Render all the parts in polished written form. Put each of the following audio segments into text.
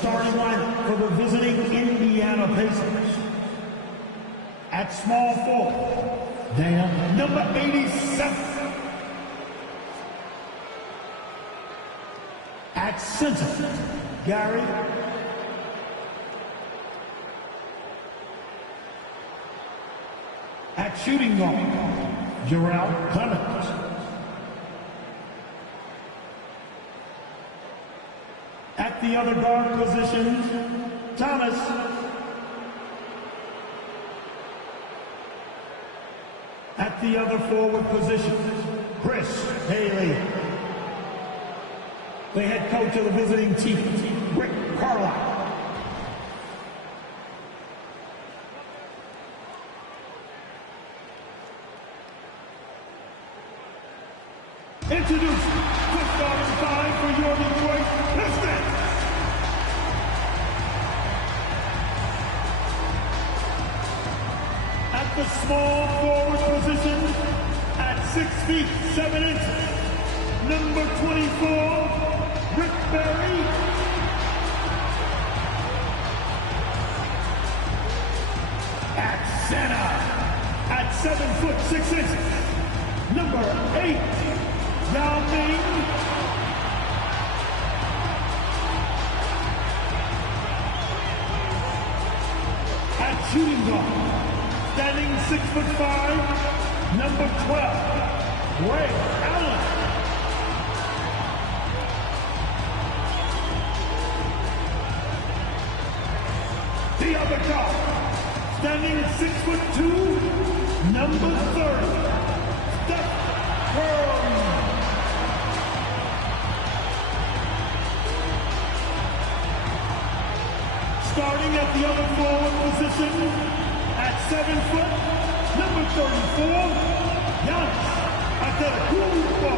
starting lineup for the visiting Indiana Pacers. At small forward, Dan, number 87. At center, Gary. At shooting guard, Jarrell Clemens. At the other guard positions, Thomas. At the other forward positions, Chris Haley. The head coach of the visiting team, Rick Carlisle. Introducing the starting five for your Detroit Pistons. At the small forward position, at 6 feet 7 inches, number 24, Rick Barry. At center, at 7 foot 6 inches, number 8, Yao Ming. At shooting guard, standing 6'5", number 12, Ray Allen. The other guard, standing at 6'2", number 30, Steph Curry. Starting at the other forward position, at 7 foot, number 34, Giannis Antetokounmpo.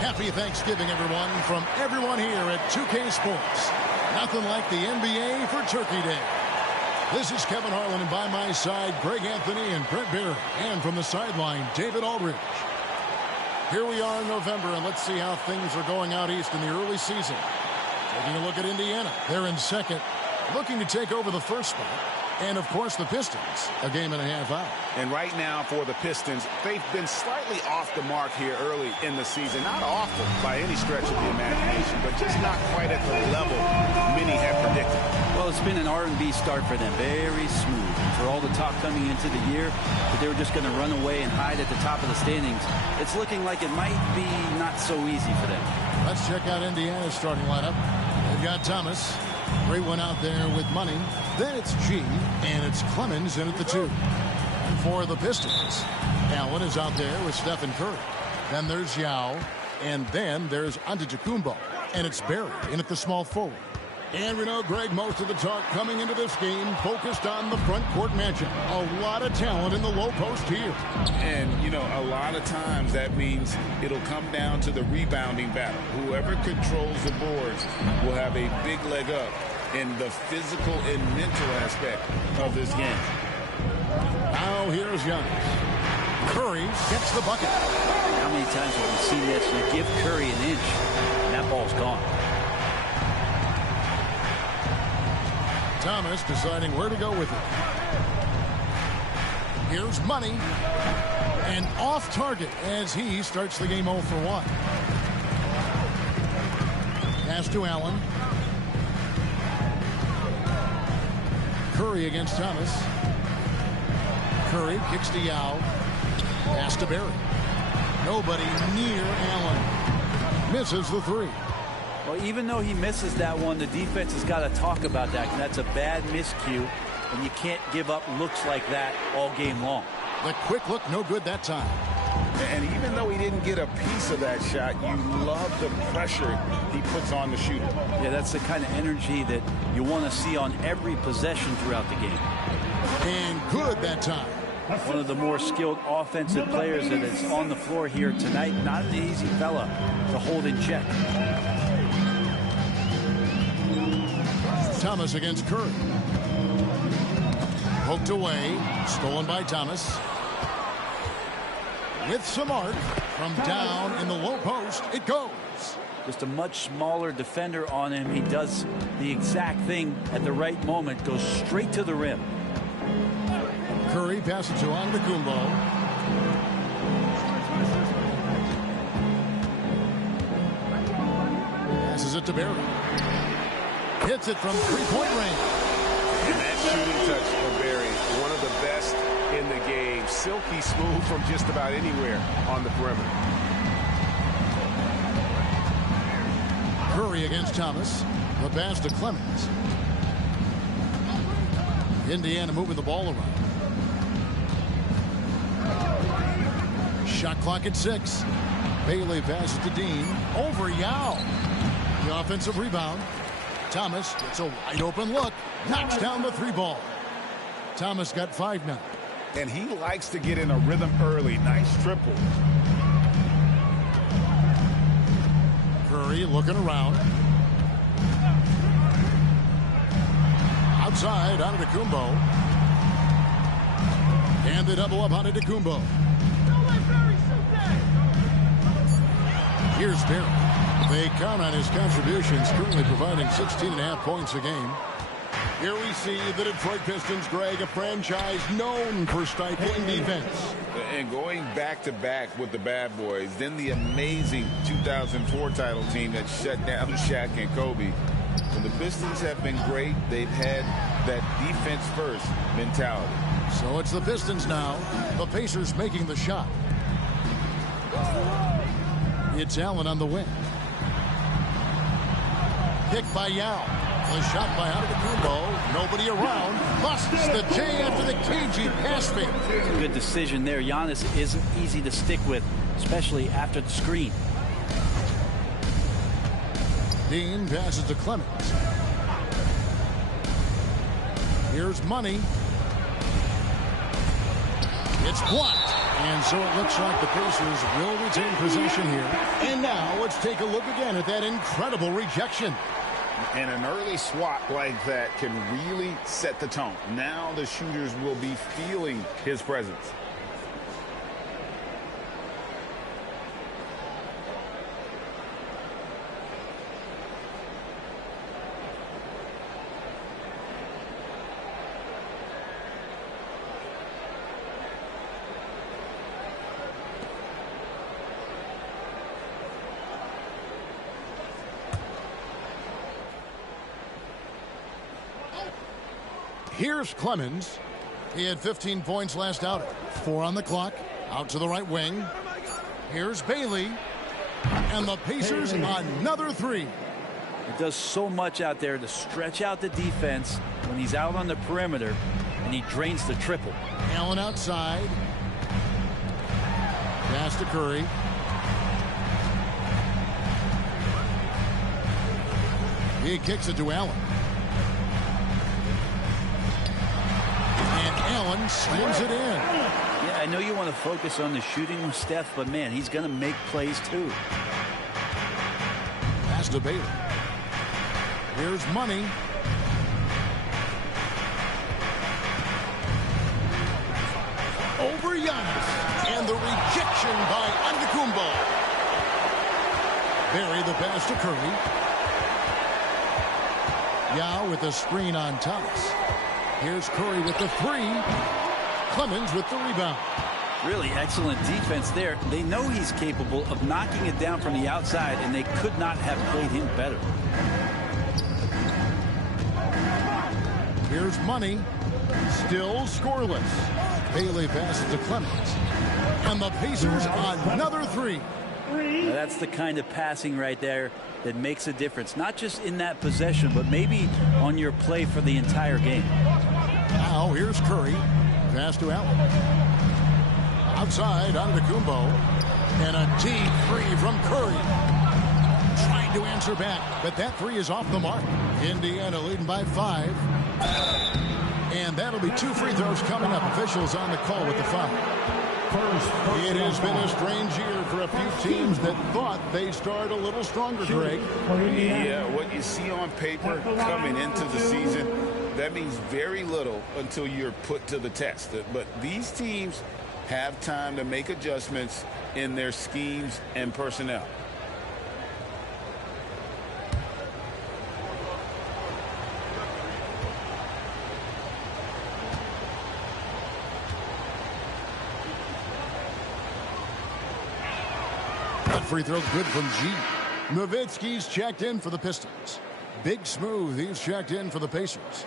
Happy Thanksgiving, everyone, from everyone here at 2K Sports. Nothing like the NBA for Turkey Day. This is Kevin Harlan, and by my side, Greg Anthony and Brent Barry. And from the sideline, David Aldridge. Here we are in November, and let's see how things are going out east in the early season. Taking a look at Indiana. They're in second, looking to take over the first spot. And, of course, the Pistons, a game and a half out. And right now for the Pistons, they've been slightly off the mark here early in the season. Not awful by any stretch of the imagination, but just not quite at the level many had predicted. Well, it's been an R&B start for them. Very smooth. And for all the talk coming into the year that they were just going to run away and hide at the top of the standings, it's looking like it might be not so easy for them. Let's check out Indiana's starting lineup. They've got Thomas. Great one out there with Money. Then it's G, and it's Clemens in at the 2. And for the Pistons, Allen is out there with Stephen Curry. Then there's Yao, and then there's Antetokounmpo, and it's Barry in at the small forward. And we know, Greg, most of the talk coming into this game focused on the front court matchup. A lot of talent in the low post here. And, you know, a lot of times that means it'll come down to the rebounding battle. Whoever controls the boards will have a big leg up in the physical and mental aspect of this game. Now here's Giannis. Curry gets the bucket. How many times have we seen this? You give Curry an inch, and that ball's gone. Thomas deciding where to go with it. Here's Money. And off target as he starts the game 0 for 1. Pass to Allen. Curry against Thomas. Curry kicks to Yao. Pass to Barry. Nobody near Allen. Misses the 3. Well, even though he misses that one, the defense has got to talk about that. That's a bad miscue, and you can't give up looks like that all game long. The quick look, no good that time. And even though he didn't get a piece of that shot, you love the pressure he puts on the shooter. Yeah, that's the kind of energy that you want to see on every possession throughout the game. And good that time. One of the more skilled offensive players that is on the floor here tonight. Not an easy fella to hold in check. Thomas against Curry. Poked away. Stolen by Thomas. with some art. From down in the low post, it goes. Just a much smaller defender on him. He does the exact thing at the right moment. Goes straight to the rim. Curry passes to Antetokounmpo. Passes it to Barry. Hits it from three-point range. And that shooting touch of Barry, one of the best in the game. Silky smooth from just about anywhere on the perimeter. Curry against Thomas. The pass to Clemens. Indiana moving the ball around. Shot clock at 6. Bailey passes to Dean. Over Yao. The offensive rebound. Thomas gets a wide open look. Knocks down the 3 ball. Thomas got 5 now. And he likes to get in a rhythm early. Nice triple. Curry looking around. Outside, Antetokounmpo. And the double up Antetokounmpo. Here's Barry. They count on his contributions, currently providing 16.5 points a game. Here we see the Detroit Pistons, Greg, a franchise known for stifling defense. And going back-to-back with the bad boys, then the amazing 2004 title team that shut down Shaq and Kobe. When the Pistons have been great, they've had that defense-first mentality. So it's the Pistons now. The Pacers making the shot. It's Allen on the wing. Kick by Yao. The shot by Antetokounmpo. Nobody around. Busts the J after the cagey pass fake. Good decision there. Giannis isn't easy to stick with, especially after the screen. Dean passes to Clemens. Here's Money. It's blocked. And so it looks like the Pacers will retain possession here. And now let's take a look again at that incredible rejection. And an early swat like that can really set the tone. Now the shooters will be feeling his presence. Here's Clemens. He had 15 points last outing. 4 on the clock. Out to the right wing. Here's Bailey. And the Pacers another 3. It does so much out there to stretch out the defense when he's out on the perimeter, and he drains the triple. Allen outside. Pass to Curry. He kicks it to Allen. Allen slams it in. Yeah, I know you want to focus on the shooting with Steph, but man, he's going to make plays too. Pass to Bailey. Here's Money. Over Giannis. And the rejection by Antetokounmpo. Barry the pass to Curry. Yao with a screen on Thomas. Here's Curry with the 3. Clemens with the rebound. Really excellent defense there. They know he's capable of knocking it down from the outside, and they could not have played him better. Here's Money. Still scoreless. Bailey passes to Clemens. And the Pacers another 3. Now that's the kind of passing right there that makes a difference. Not just in that possession, but maybe on your play for the entire game. Now here's Curry. Pass to Allen. Outside, Antetokounmpo. And a deep 3 from Curry. Trying to answer back, but that 3 is off the mark. Indiana leading by 5. And that'll be 2 free throws coming up. Officials on the call with the foul. It has been a strange year for a few teams that thought they started a little stronger, Greg. Yeah, what you see on paper coming into the season, that means very little until you're put to the test. But these teams have time to make adjustments in their schemes and personnel. That free throw good from G. Nowitzki's checked in for the Pistons. Big Smooth, he's checked in for the Pacers.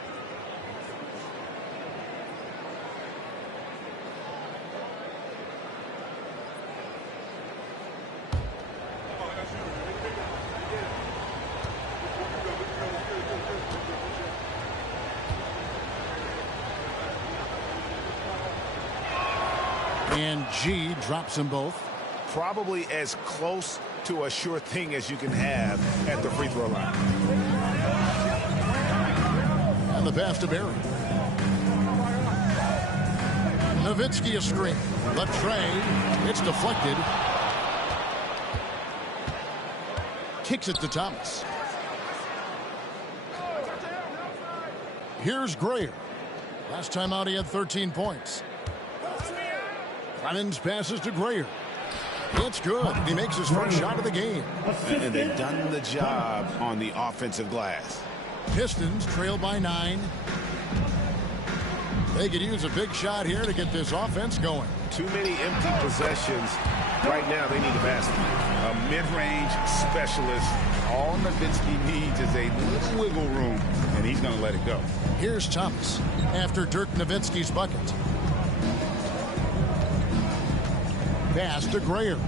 And G drops them both. Probably as close to a sure thing as you can have at the free throw line. And the pass to Barry. Nowitzki a screen. Left Trey. It's deflected. Kicks it to Thomas. Here's Grayer. Last time out he had 13 points. Clemens passes to Grayer. It's good. He makes his first shot of the game. And they've done the job on the offensive glass. Pistons trail by 9. They could use a big shot here to get this offense going. Too many empty possessions. Right now they need a basket. A mid-range specialist. All Nowitzki needs is a little wiggle room, and he's going to let it go. Here's Thomas after Dirk Nowitzki's bucket. Pass to Grayer.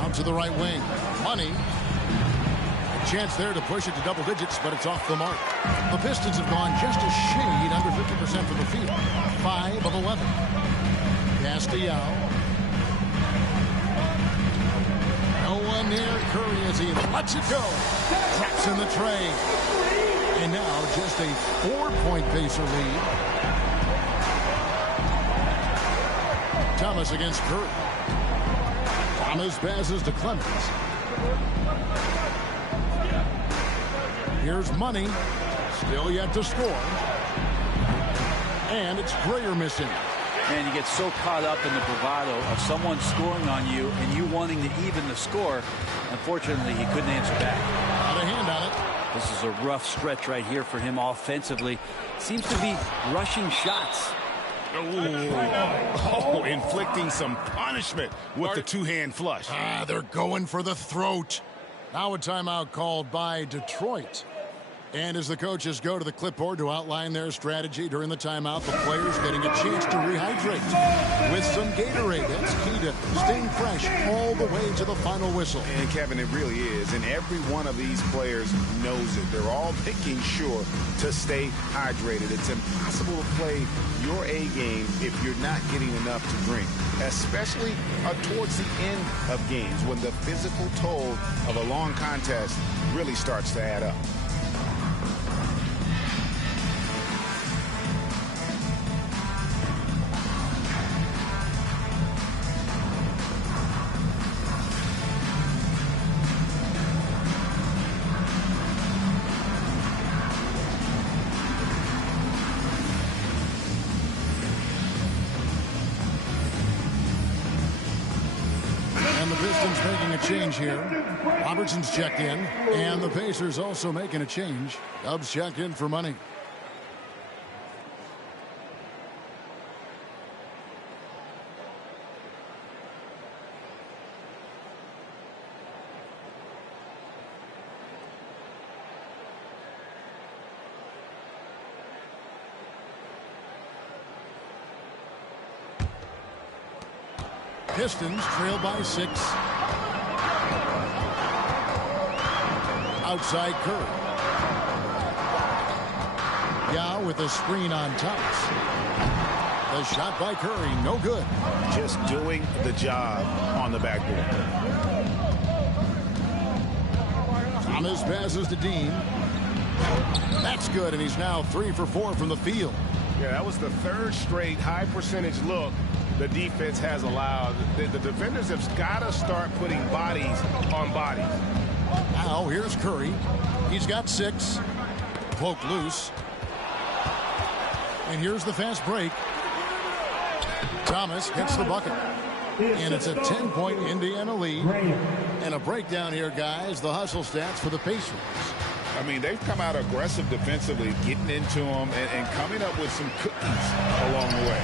Out to the right wing. Money. A chance there to push it to double digits, but it's off the mark. The Pistons have gone just a shade under 50% from the field. 5 of 11. Pass to Yao. No one near Curry as he lets it go. Traps in the tray. And now just a 4-point Pacer lead. Thomas against Curry. Thomas passes to Clemens. Here's Money. Still yet to score. And it's Grayer missing. And you get so caught up in the bravado of someone scoring on you and you wanting to even the score. Unfortunately, he couldn't answer back. Got a hand on it. This is a rough stretch right here for him offensively. Seems to be rushing shots. Oh, inflicting some punishment with the two-hand flush. They're going for the throat. Now a timeout called by Detroit. And as the coaches go to the clipboard to outline their strategy during the timeout, the players getting a chance to rehydrate with some Gatorade. That's key to staying fresh all the way to the final whistle. And Kevin, it really is. And every one of these players knows it. They're all making sure to stay hydrated. It's impossible to play your A game if you're not getting enough to drink, especially towards the end of games when the physical toll of a long contest really starts to add up. Change here. Robertson's checked in, and the Pacers also making a change. Dubs checked in for Money. Pistons trail by 6. Outside Curry. Yao with a screen on Thomas. The shot by Curry, no good. Just doing the job on the backboard. Thomas passes to Dean. That's good, and he's now 3 for 4 from the field. Yeah, that was the third straight high percentage look the defense has allowed. The defenders have got to start putting bodies on bodies. Now here's Curry. He's got 6. Poke loose. And here's the fast break. Thomas hits the bucket. And it's a 10-point Indiana lead. And a breakdown here, guys. The hustle stats for the Pacers. I mean, they've come out aggressive defensively, getting into them and coming up with some cookies along the way.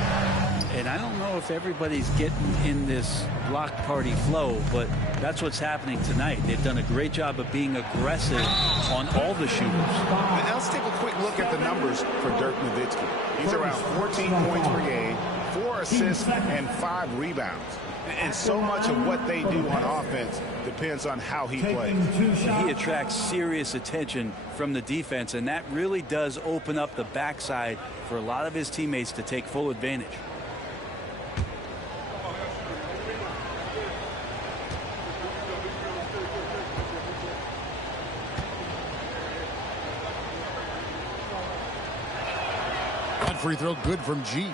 And I don't know if everybody's getting in this block party flow, but that's what's happening tonight. They've done a great job of being aggressive on all the shooters. Now let's take a quick look at the numbers for Dirk Nowitzki. He's around 14 points per game, 4 assists, and 5 rebounds. And so much of what they do on offense depends on how he plays. He attracts serious attention from the defense, and that really does open up the backside for a lot of his teammates to take full advantage. That free throw good from G.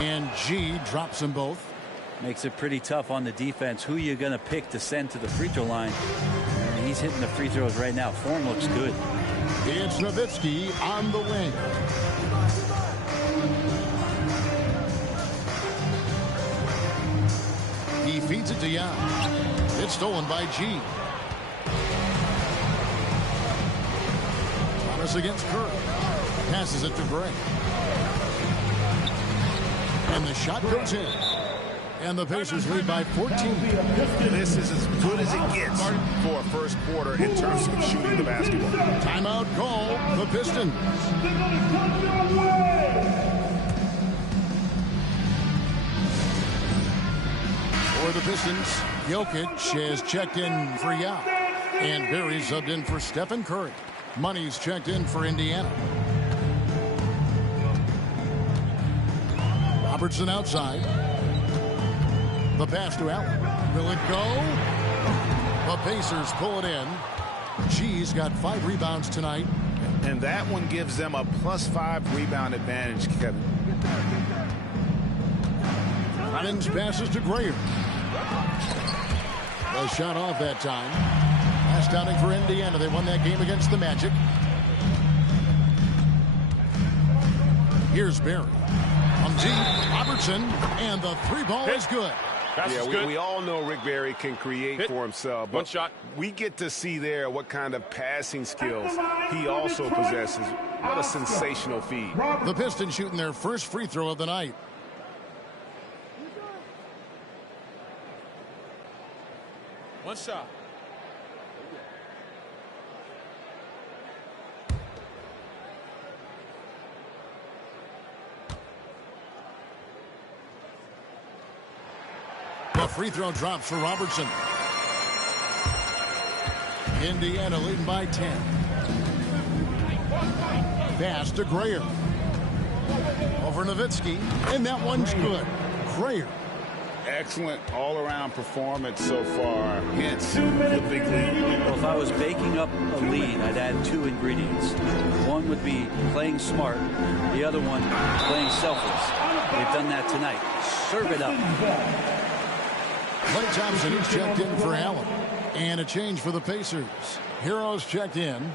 And G drops them both. Makes it pretty tough on the defense. Who you're going to pick to send to the free throw line. And he's hitting the free throws right now. Form looks good. It's Nowitzki on the wing. He feeds it to Young. It's stolen by G. Thomas against Curry. Passes it to Gray. And the shot goes in. And the Pacers lead by 14. This is as good as it gets for a first quarter in terms of shooting the basketball. Timeout call, the Pistons. For the Pistons, Jokic has checked in for Yao. And Barry subbed in for Stephen Curry. Money's checked in for Indiana. Robertson outside. The pass to Allen. Will it go? The Pacers pull it in. G's got 5 rebounds tonight. And that one gives them a +5 rebound advantage, Kevin. Collins passes to Grayer. The shot off that time. Last outing for Indiana. They won that game against the Magic. Here's Barry. From deep, Robertson, and the 3-ball is good. We all know Rick Barry can create for himself. But one shot. We get to see there what kind of passing skills he also possesses. What a sensational feed. The Pistons shooting their first free throw of the night. One shot. The free throw drops for Robertson. Indiana leading by 10. Pass to Grayer. Over Nowitzki, and that one's good. Grayer. Excellent all-around performance so far. Hence the big lead. Well, if I was baking up a lead, I'd add 2 ingredients. One would be playing smart. The other one, playing selfless. They've done that tonight. Serve it up. Klay Thompson is checked in for Allen. And a change for the Pacers. Heroes checked in.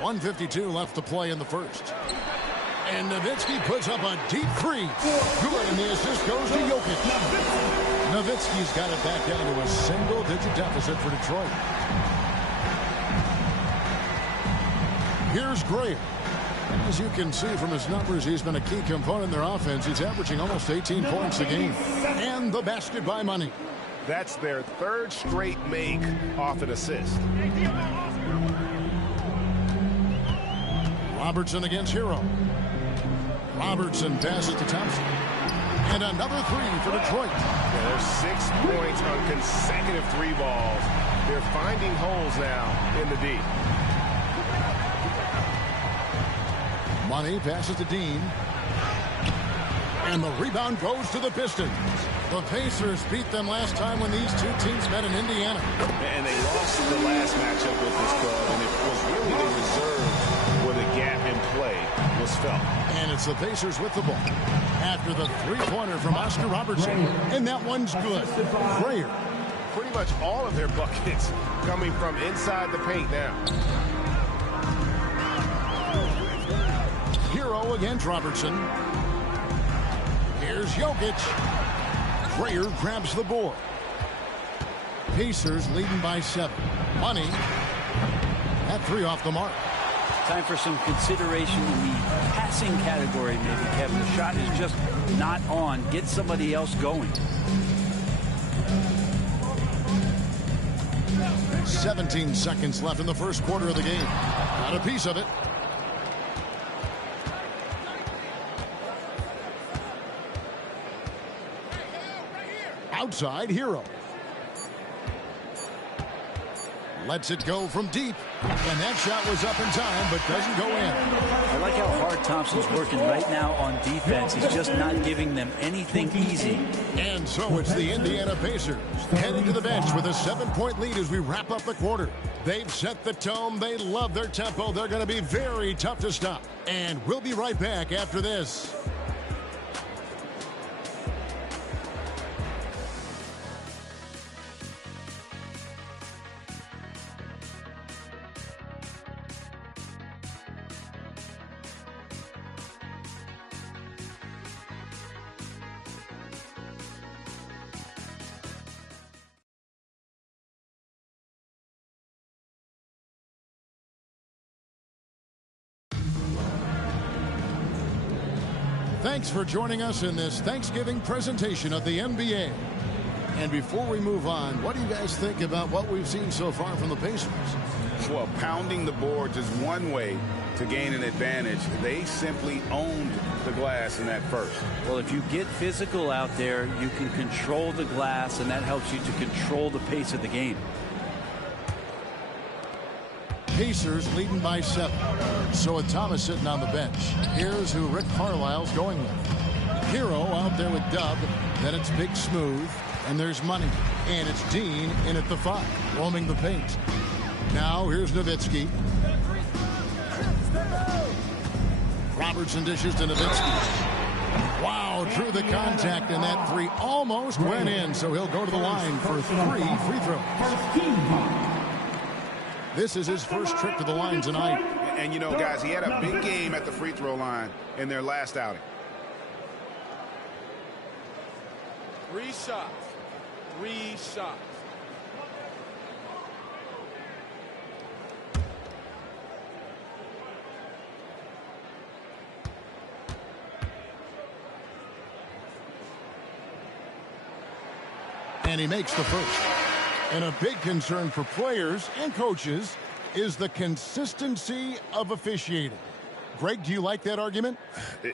.152 left to play in the first. And Nowitzki puts up a deep 3. Good, and the assist goes to Jokic. Nowitzki's got it back down to a single-digit deficit for Detroit. Here's Grayer. As you can see from his numbers, he's been a key component in their offense. He's averaging almost 18 points a game. And the basket by Money. That's their 3rd straight make off an assist. Robertson against Hero. Robertson passes to Thompson. And another 3 for Detroit. Yeah, there's 6 points on consecutive 3 balls. They're finding holes now in the D. Money passes to Dean. And the rebound goes to the Pistons. The Pacers beat them last time when these two teams met in Indiana. And they lost the last matchup with this club, and it was really the reserve where the gap in play was felt. And it's the Pacers with the ball. After the three-pointer from Oscar Robertson. And that one's good. Grayer. Pretty much all of their buckets coming from inside the paint now. Hero against Robertson. Here's Jokic. Grayer grabs the board. Pacers leading by 7. Money. That three off the mark. Time for some consideration in the passing category, maybe, Kevin. The shot is just not on. Get somebody else going. 17 seconds left in the first quarter of the game. Got a piece of it. Outside, Hero. Lets it go from deep. And that shot was up in time, but doesn't go in. I like how hard Thompson's working right now on defense. He's just not giving them anything easy. And so it's the Indiana Pacers heading to the bench with a 7-point lead as we wrap up the quarter. They've set the tone. They love their tempo. They're going to be very tough to stop. And we'll be right back after this. Thanks for joining us in this Thanksgiving presentation of the NBA. And before we move on, what do you guys think about what we've seen so far from the Pacers? Well, pounding the boards is one way to gain an advantage. They simply owned the glass in that first. Well, if you get physical out there, you can control the glass, and that helps you to control the pace of the game. Pacers leading by 7. So with Thomas sitting on the bench, here's who Rick Carlisle's going with. Hero out there with Dub. Then it's Big Smooth. And there's Money. And it's Dean in at the 5, roaming the paint. Now here's Nowitzki. Robertson dishes to Nowitzki. Wow, through the contact, and that three almost went in. So he'll go to the line for 3 free throws. This is his first trip to the line tonight. And, you know, guys, he had a big game at the free throw line in their last outing. 3 shots. 3 shots. And he makes the first. And a big concern for players and coaches is the consistency of officiating. Greg, do you like that argument?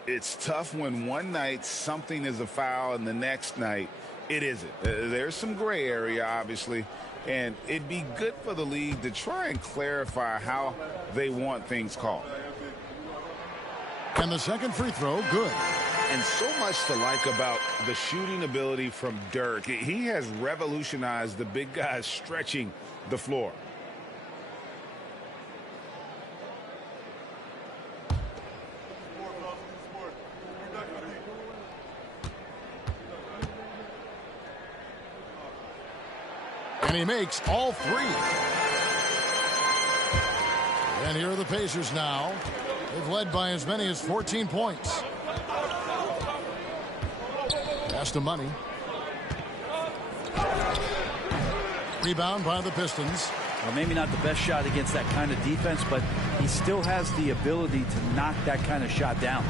It's tough when one night something is a foul and the next night it isn't. There's some gray area, obviously, and it'd be good for the league to try and clarify how they want things called. And the second free throw, good. And so much to like about the shooting ability from Dirk. He has revolutionized the big guys stretching the floor. And he makes all 3. And here are the Pacers now. They've led by as many as 14 points. Pass to Money. Rebound by the Pistons. Well, maybe not the best shot against that kind of defense, but he still has the ability to knock that kind of shot down.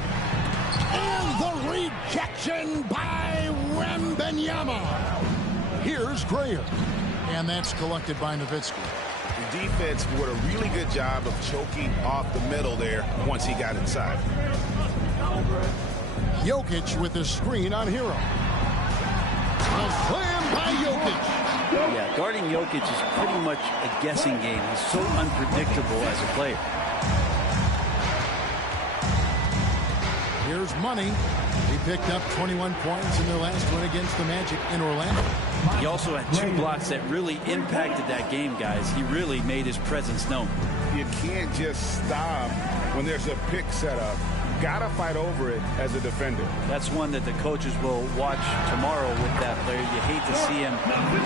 And the rejection by Wembanyama. Here's Grayer. And that's collected by Nowitzki. The defense did a really good job of choking off the middle there once he got inside. Jokic with the screen on Hero. A slam by Jokic. Yeah, guarding Jokic is pretty much a guessing game. He's so unpredictable as a player. Here's Money. He picked up 21 points in their last win against the Magic in Orlando. He also had 2 blocks that really impacted that game, guys. He really made his presence known. You can't just stop when there's a pick set up. Gotta fight over it as a defender. That's one that the coaches will watch tomorrow with that player. You hate to see him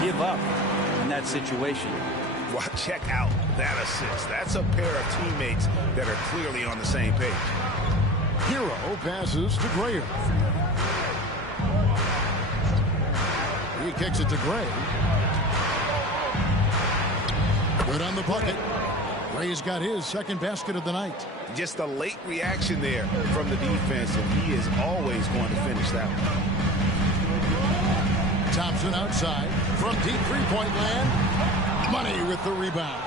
give up in that situation. Well, check out that assist. That's a pair of teammates that are clearly on the same page. Hero passes to Gray. He kicks it to Gray. Good on the bucket. Gray's got his second basket of the night. Just a late reaction there from the defense, and he is always going to finish that one. Thompson outside from deep three-point land. Money with the rebound.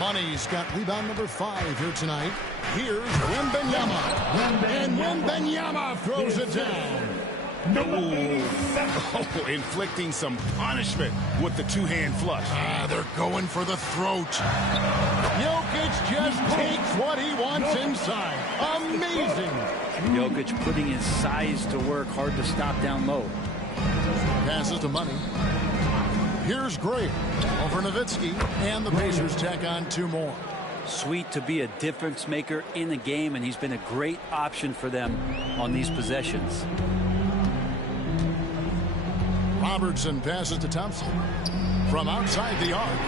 Money's got rebound number 5 here tonight. Here's Wembanyama. And Wembanyama throws it down. Oh, inflicting some punishment with the two-hand flush. They're going for the throat. Jokic just takes what he wants inside. Amazing. Jokic putting his size to work. Hard to stop down low. Passes to Money. Here's Gray over Nowitzki, and the Pacers tack on 2 more. Sweet to be a difference maker in the game, and he's been a great option for them on these possessions. Robertson passes to Thompson from outside the arc.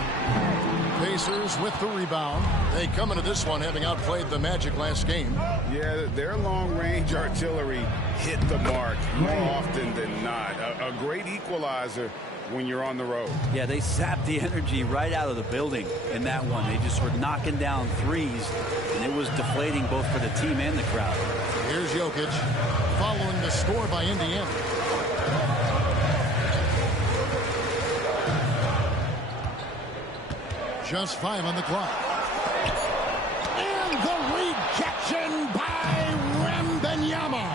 Pacers with the rebound. They come into this one having outplayed the Magic last game. Yeah, their long-range artillery hit the mark more often than not. A great equalizer when you're on the road. Yeah, they zapped the energy right out of the building in that one. They just were knocking down threes, and it was deflating both for the team and the crowd. Here's Jokic following the score by Indiana. Just 5 on the clock. And the rejection by Wembanyama.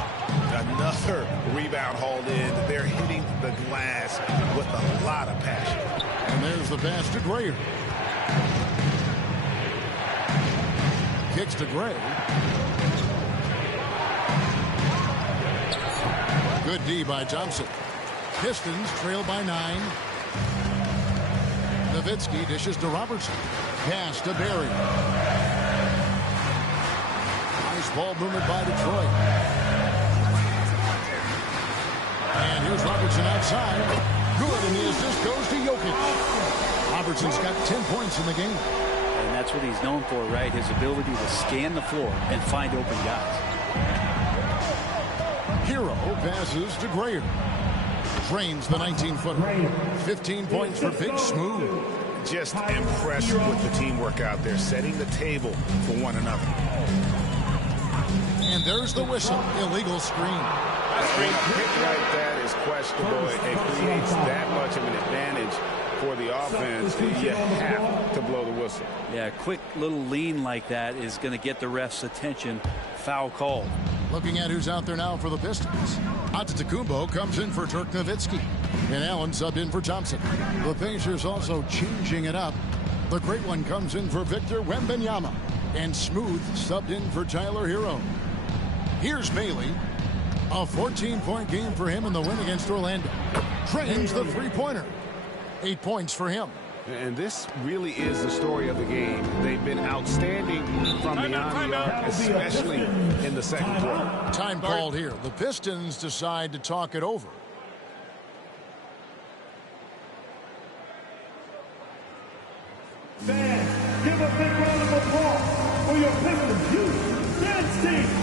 Another rebound hauled in. They're hitting the glass with a lot of passion. And there's the pass to Gray. Kicks to Gray. Good D by Thompson. Pistons trail by 9. Nowitzki dishes to Robertson. Pass to Barry. Nice ball movement by Detroit. And here's Robertson outside. Good, and the assist goes to Jokic. Robertson's got 10 points in the game. And that's what he's known for, right? His ability to scan the floor and find open guys. Hero passes to Gray. Drains the 19-footer. 15 points for Big Smooth. Just impressed with the teamwork out there, setting the table for one another. And there's the whistle. Illegal screen. A screen pick like that is questionable. It creates that much of an advantage for the offense. You have to blow the whistle. Yeah, a quick little lean like that is going to get the ref's attention. Foul called. Looking at who's out there now for the Pistons. Antetokounmpo comes in for Dirk Nowitzki. And Allen subbed in for Thompson. The Pacers also changing it up. The great one comes in for Victor Wembanyama. And Smooth subbed in for Tyler Hero. Here's Bailey. A 14-point game for him in the win against Orlando. Drains the three-pointer. 8 points for him. And this really is the story of the game. They've been outstanding from beyond the arc, especially in the second quarter. Time called here. The Pistons decide to talk it over. Fans, give a big round of applause for your Pistons youth dance team.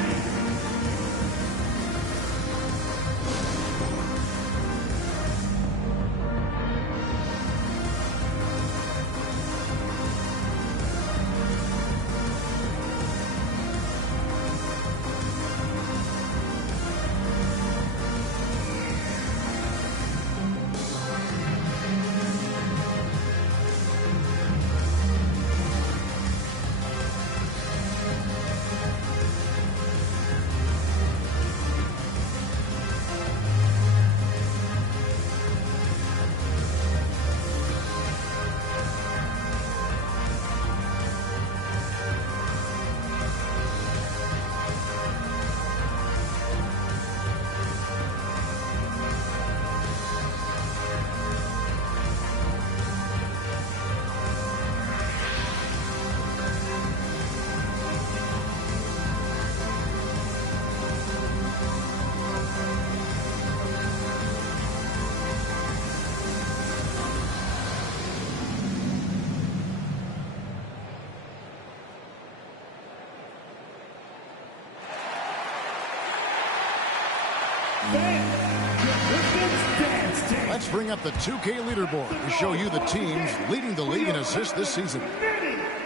Let's bring up the 2K leaderboard to show you the teams leading the league in assists this season.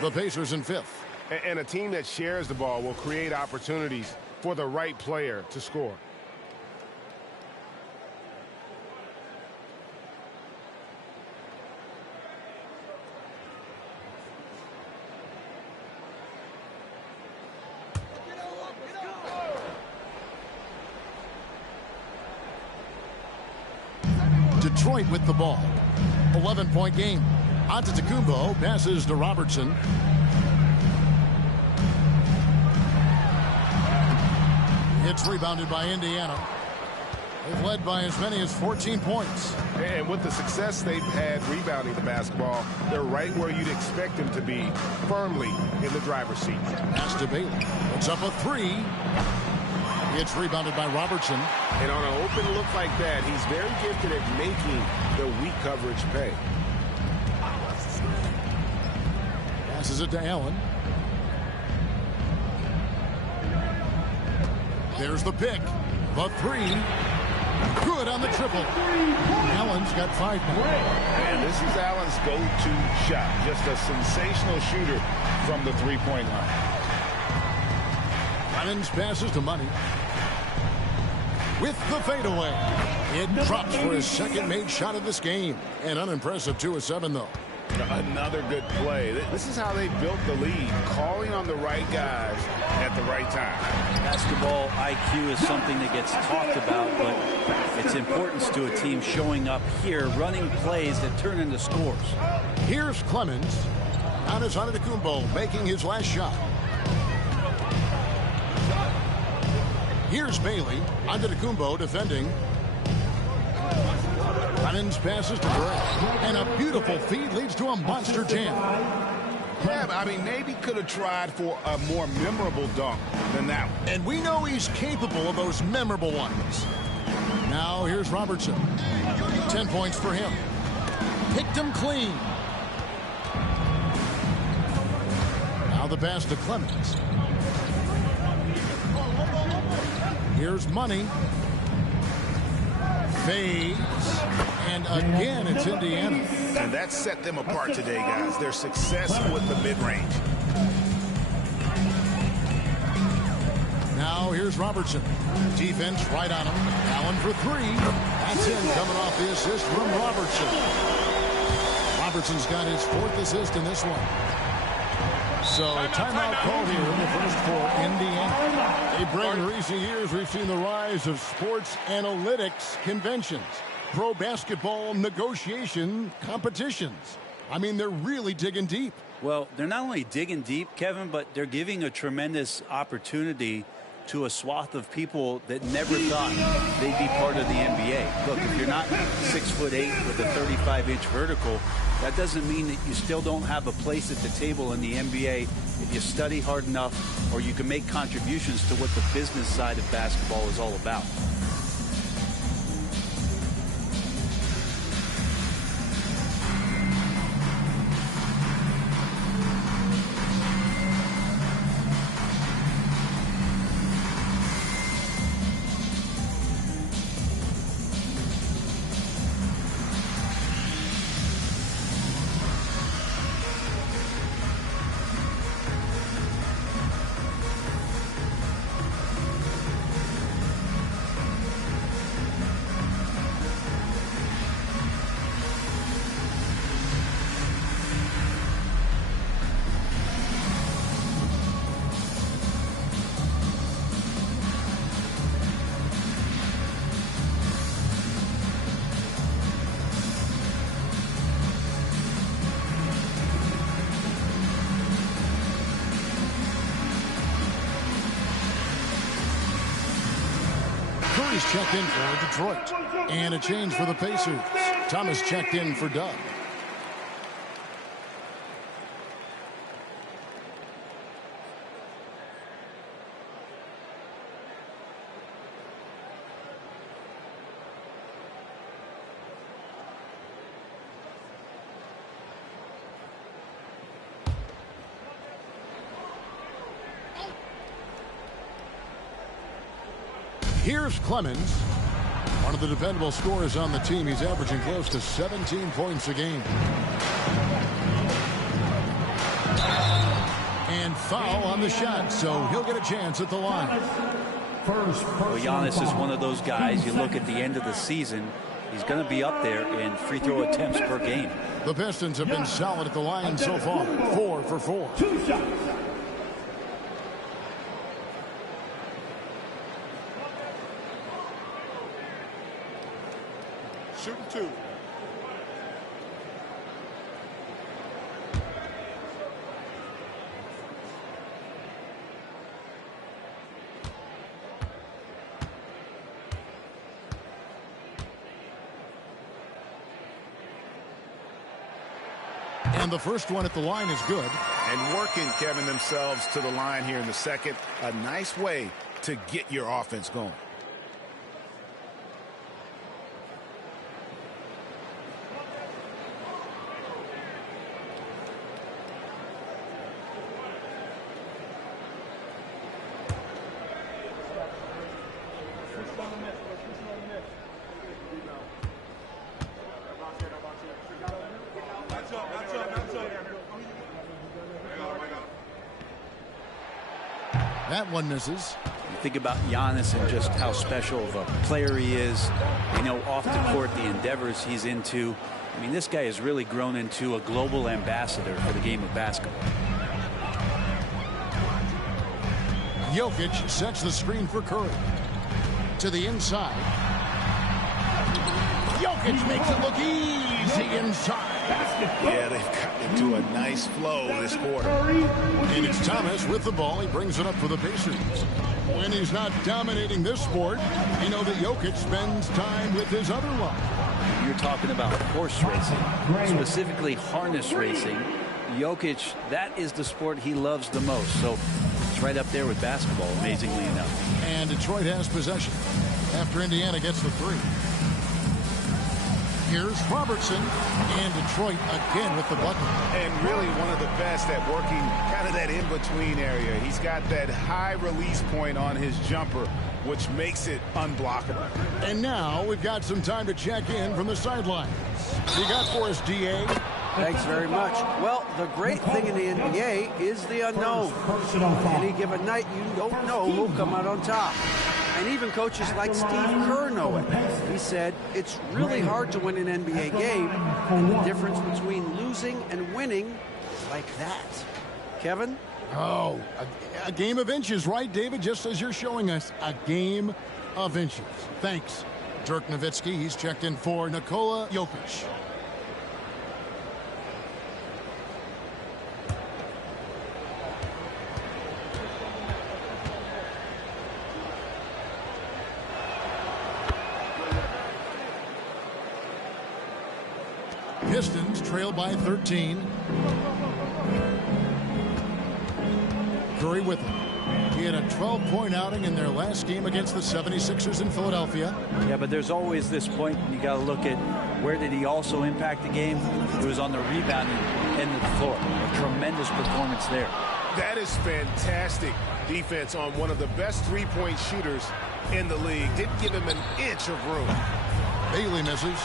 The Pacers in 5th. And a team that shares the ball will create opportunities for the right player to score. Detroit with the ball. 11-point game. Antetokounmpo passes to Robertson. It's rebounded by Indiana. They've led by as many as 14 points. And with the success they've had rebounding the basketball, they're right where you'd expect them to be, firmly in the driver's seat. Pass to Bailey. Puts up a three. It's rebounded by Robertson. And on an open look like that, he's very gifted at making the weak coverage pay. Passes it to Allen. There's the pick. The three. Good on the triple. Allen's got 5 now. And this is Allen's go-to shot. Just a sensational shooter from the three-point line. Clemens passes to Money. With the fadeaway. It drops for his second made shot of this game. An unimpressive 2 of 7, though. Another good play. This is how they built the lead, calling on the right guys at the right time. Basketball IQ is something that gets talked about, but its importance to a team showing up here, running plays that turn into scores. Here's Clemens. Giannis Antetokounmpo making his last shot. Here's Bailey. Antetokounmpo defending. Clemens passes to Gray. And a beautiful feed leads to a monster jam. Yeah, I mean, maybe could have tried for a more memorable dunk than that one. And we know he's capable of those memorable ones. Now here's Robertson. 10 points for him. Picked him clean. Now the pass to Clemens. Here's Money. Fades. And again, it's Indiana. And that set them apart today, guys. Their success with the mid-range. Now here's Robertson. Defense right on him. Allen for 3. That's in, coming off the assist from Robertson. Robertson's got his 4th assist in this one. So timeout called here in the first for Indiana. Hey, Brad, in recent years, we've seen the rise of sports analytics conventions, pro basketball negotiation competitions. I mean, they're really digging deep. Well, they're not only digging deep, Kevin, but they're giving a tremendous opportunity to a swath of people that never thought they'd be part of the NBA. Look, if you're not 6'8" with a 35-inch vertical, that doesn't mean that you still don't have a place at the table in the NBA if you study hard enough, or you can make contributions to what the business side of basketball is all about. Curry's checked in for Detroit. And a change for the Pacers. Thomas checked in for Doug. Here's Clemens. One of the dependable scorers on the team. He's averaging close to 17 points a game. And foul on the shot, so he'll get a chance at the line. Well, Giannis is one of those guys, you look at the end of the season, he's going to be up there in free throw attempts per game. The Pistons have been solid at the line so far. 4 for 4. 2 shots. Shooting 2. And the first one at the line is good. And working, Kevin, themselves to the line here in the second. A nice way to get your offense going. That one misses. You think about Giannis and just how special of a player he is. You know, off the court, the endeavors he's into. I mean, this guy has really grown into a global ambassador for the game of basketball. Jokic sets the screen for Curry. To the inside. Jokic makes it look easy inside. Yeah, they've gotten into a nice flow this quarter. And it's Thomas with the ball. He brings it up for the Pacers. When he's not dominating this sport, you know that Jokic spends time with his other love. You're talking about horse racing, specifically harness racing. Jokic, that is the sport he loves the most. So it's right up there with basketball, amazingly enough. And Detroit has possession after Indiana gets the 3. Here's Robertson, and Detroit again with the bucket. And really one of the best at working kind of that in-between area. He's got that high release point on his jumper, which makes it unblockable. And now we've got some time to check in from the sidelines. You got for us, DA? Thanks very much. Well, the great thing in the NBA is the unknown. Any given night, you don't know who'll come out on top. And even coaches like Steve Kerr know it. He said, it's really hard to win an NBA game, and the difference between losing and winning is like that. Kevin? Oh, a game of inches, right, David? Just as you're showing us, a game of inches. Thanks, Dirk Nowitzki. He's checked in for Nikola Jokic. Pistons trail by 13. Curry with him. He had a 12-point outing in their last game against the 76ers in Philadelphia. Yeah, but there's always this point you got to look at where did he also impact the game. It was on the rebounding end of the floor. A tremendous performance there. That is fantastic defense on one of the best three-point shooters in the league. Didn't give him an inch of room. Bailey misses.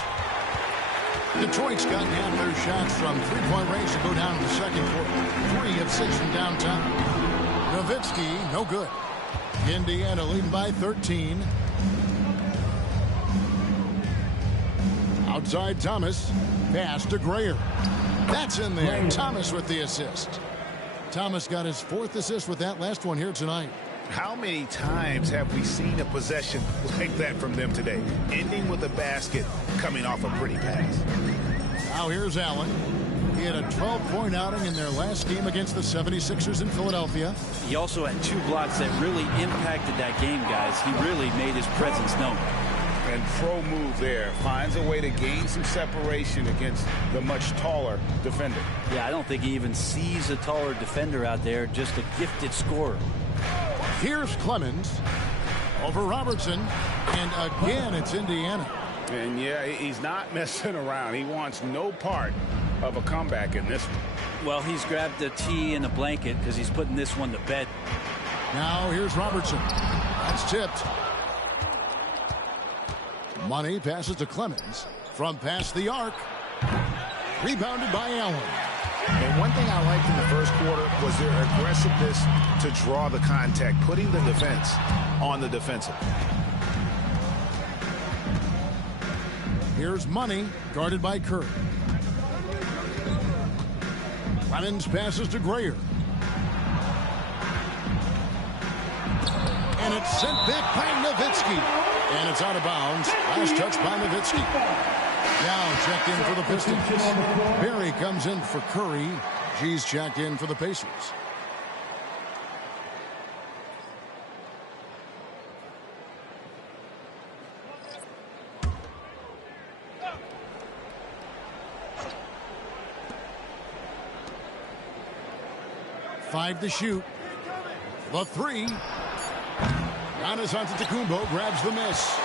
Detroit's gotten half their shots from three-point range to go down in the second quarter. 3 of 6 from downtown. Nowitzki, no good. Indiana leading by 13. Outside Thomas. Pass to Grayer. That's in there. Thomas with the assist. Thomas got his 4th assist with that last one here tonight. How many times have we seen a possession like that from them today? Ending with a basket, coming off a pretty pass. Now here's Allen. He had a 12-point outing in their last game against the 76ers in Philadelphia. He also had 2 blocks that really impacted that game, guys. He really made his presence known. And pro move there. Finds a way to gain some separation against the much taller defender. Yeah, I don't think he even sees a taller defender out there, just a gifted scorer. Here's Clemens over Robertson, and again it's Indiana. And yeah, he's not messing around. He wants no part of a comeback in this one. Well, he's grabbed the tee and a blanket because he's putting this one to bed. Now here's Robertson. That's tipped. Money passes to Clemens from past the arc. Rebounded by Allen. And one thing I liked in the first quarter was their aggressiveness to draw the contact, putting the defense on the defensive. Here's Money, guarded by Curry. Clemens passes to Grayer. And it's sent back by Nowitzki. And it's out of bounds. Last touch by Nowitzki. Now checked in for the Pistons. Barry comes in for Curry. G's checked in for the Pacers. Five to shoot. The three. Giannis Antetokounmpo grabs the miss.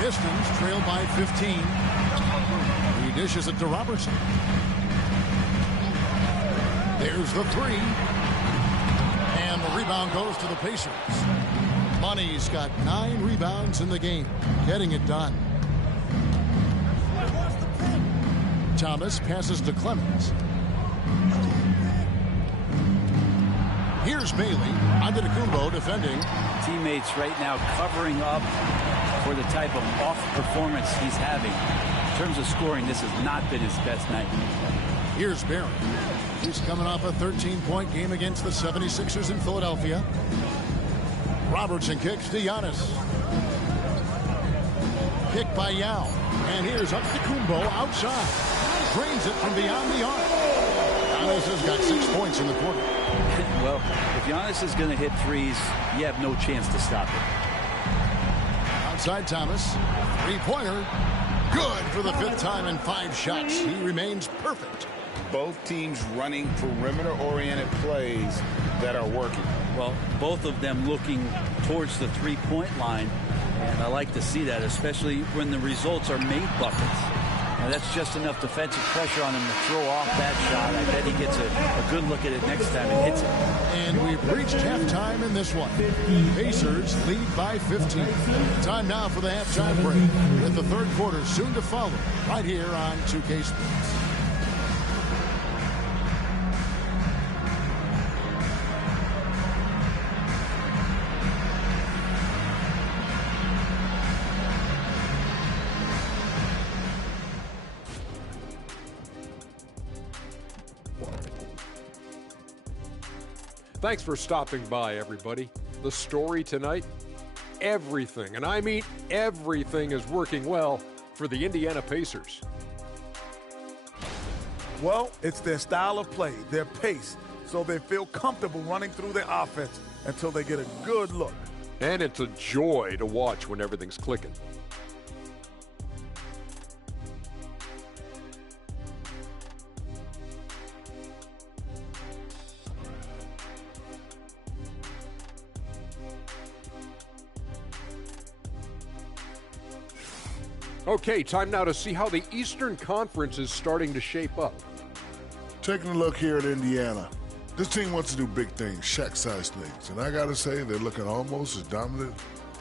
Pistons trail by 15. He dishes it to Robertson. There's the three. And the rebound goes to the Pacers. Money's got 9 rebounds in the game, getting it done. Thomas passes to Clemens. Here's Bailey. Antetokounmpo defending. Teammates right now covering up for the type of off performance he's having. In terms of scoring, this has not been his best night. Here's Barry. He's coming off a 13-point game against the 76ers in Philadelphia. Robertson kicks to Giannis. Kick by Yao. And here's Antetokounmpo outside. Drains it from beyond the arc. Giannis has got 6 points in the quarter. Well, if Giannis is going to hit threes, you have no chance to stop it. Outside Thomas. Three-pointer. Good for the 5th time in 5 shots. He remains perfect. Both teams running perimeter-oriented plays that are working. Well, both of them looking towards the three-point line. And I like to see that, especially when the results are made buckets. Now, that's just enough defensive pressure on him to throw off that shot. I bet he gets a good look at it next time and hits it. And we've reached halftime in this one. Pacers lead by 15. Time now for the halftime break, with the third quarter soon to follow, right here on 2K Sports. Thanks for stopping by, everybody. The story tonight, everything, and I mean everything, is working well for the Indiana Pacers. Well, it's their style of play, their pace, so they feel comfortable running through their offense until they get a good look. And it's a joy to watch when everything's clicking. Okay, time now to see how the Eastern Conference is starting to shape up. Taking a look here at Indiana. This team wants to do big things, Shaq-sized things. And I got to say, they're looking almost as dominant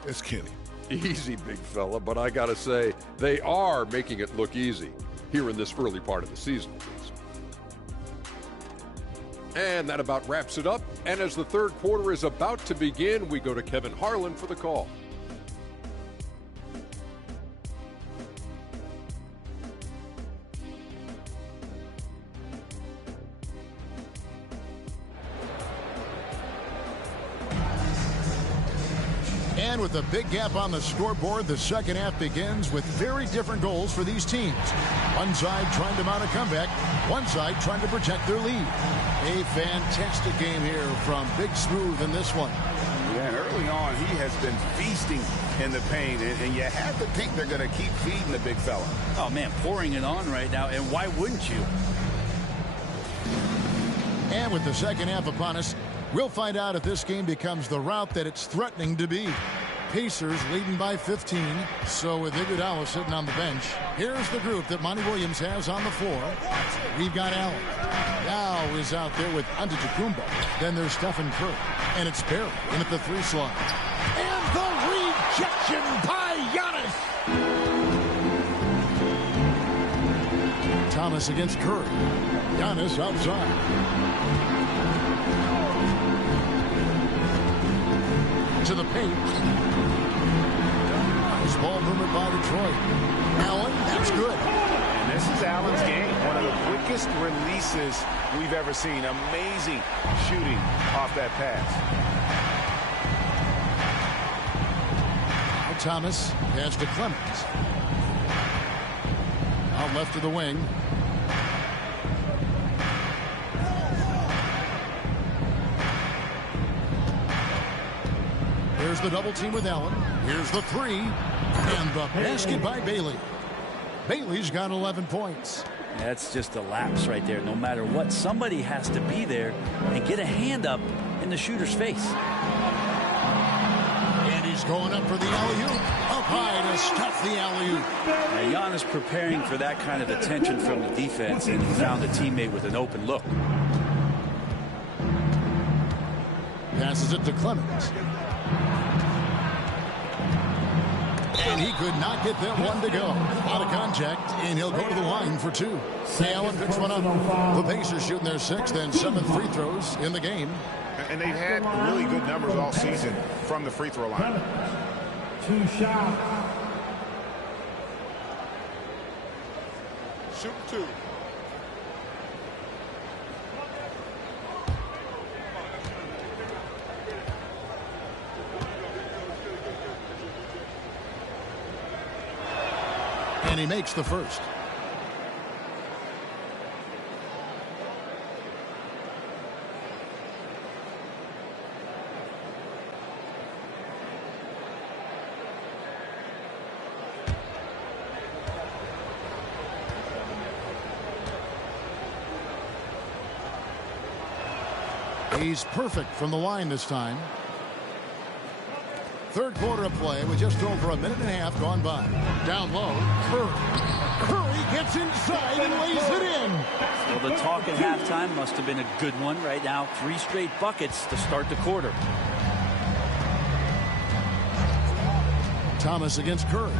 as Kenny. Easy, big fella, but I got to say, they are making it look easy here in this early part of the season. And that about wraps it up. And as the third quarter is about to begin, we go to Kevin Harlan for the call. And with a big gap on the scoreboard, the second half begins with very different goals for these teams. One side trying to mount a comeback, one side trying to protect their lead. A fantastic game here from Big Smooth in this one. Yeah, and early on, he has been feasting in the paint, and you have to think they're going to keep feeding the big fella. Oh, man, pouring it on right now, and why wouldn't you? And with the second half upon us, we'll find out if this game becomes the route that it's threatening to be. Pacers leading by 15. So with Iguodala sitting on the bench, here's the group that Monty Williams has on the floor. We've got Allen. Yao is out there with Antetokounmpo. Then there's Stephen Curry. And it's Barry in at the 3 slot. And the rejection by Giannis. Thomas against Curry. Giannis outside. To the paint. Nice ball movement by Detroit. Allen, that's good. And this is Allen's game. One of the quickest releases we've ever seen. Amazing shooting off that pass. Now Thomas pass to Clemens. Out left to the wing. Here's the double team with Allen. Here's the three. And the basket by Bailey. Bailey's got 11 points. That's just a lapse right there. No matter what, somebody has to be there and get a hand up in the shooter's face. And he's going up for the alley-oop. Up high to stuff the alley-oop. Now, Giannis preparing for that kind of attention from the defense, and he found a teammate with an open look. Passes it to Clemens. And he could not get that one to go. Out of contact, and he'll go to the line for two. Allen picks one up. The Pacers shooting their 6th and 7th free throws in the game. And they've had really good numbers all season from the free throw line. 2 shots. Shoot 2. And he makes the first. He's perfect from the line this time. Third quarter of play with just over a minute and a half gone by. Down low, Curry. Curry gets inside and lays it in. Well, the talk at halftime must have been a good one. Right now, 3 straight buckets to start the quarter. Thomas against Curry.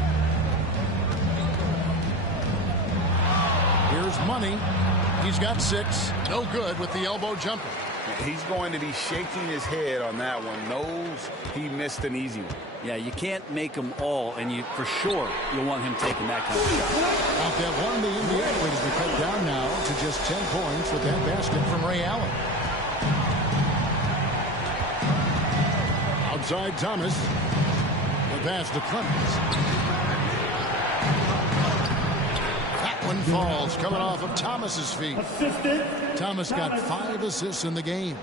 Here's Money. He's got 6. No good with the elbow jumper. He's going to be shaking his head on that one. Knows he missed an easy one. Yeah, you can't make them all, and you for sure you'll want him taking that kind of shot. Out that one, the NBA lead has been cut down now to just 10 points with that basket from Ray Allen. Outside Thomas. The pass to Clemens. That one falls, coming off of Thomas's feet. Thomas got 5 assists in the game.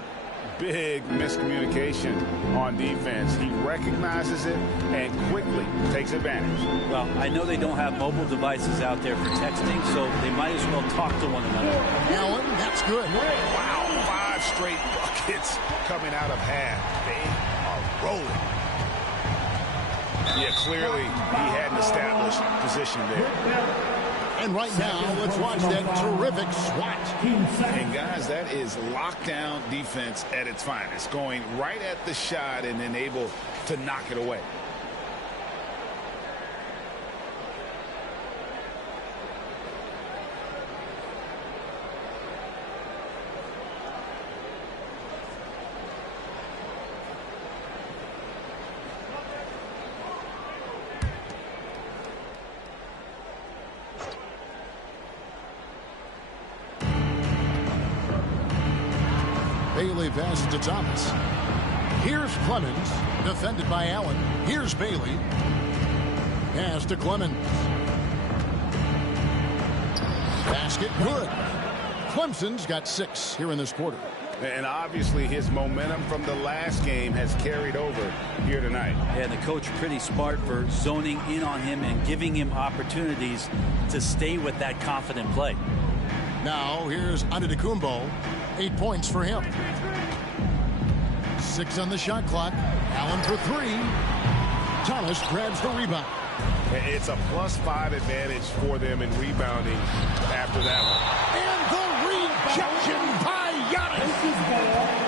Big miscommunication on defense. He recognizes it and quickly takes advantage. Well, I know they don't have mobile devices out there for texting, so they might as well talk to one another. Allen, that's good. Wow, 5 straight buckets coming out of half. They are rolling. Yeah, clearly he had an established position there. And right now, let's watch that terrific swat. And guys, that is lockdown defense at its finest. Going right at the shot and then able to knock it away. Bailey passes to Thomas. Here's Clemens, defended by Allen. Here's Bailey. Pass to Clemens. Basket good. Clemson's got 6 here in this quarter. And obviously his momentum from the last game has carried over here tonight. Yeah, the coach pretty smart for zoning in on him and giving him opportunities to stay with that confident play. Now here's Antetokounmpo. 8 points for him. 6 on the shot clock. Allen for 3. Thomas grabs the rebound. It's a +5 advantage for them in rebounding after that one. And the rejection by Giannis.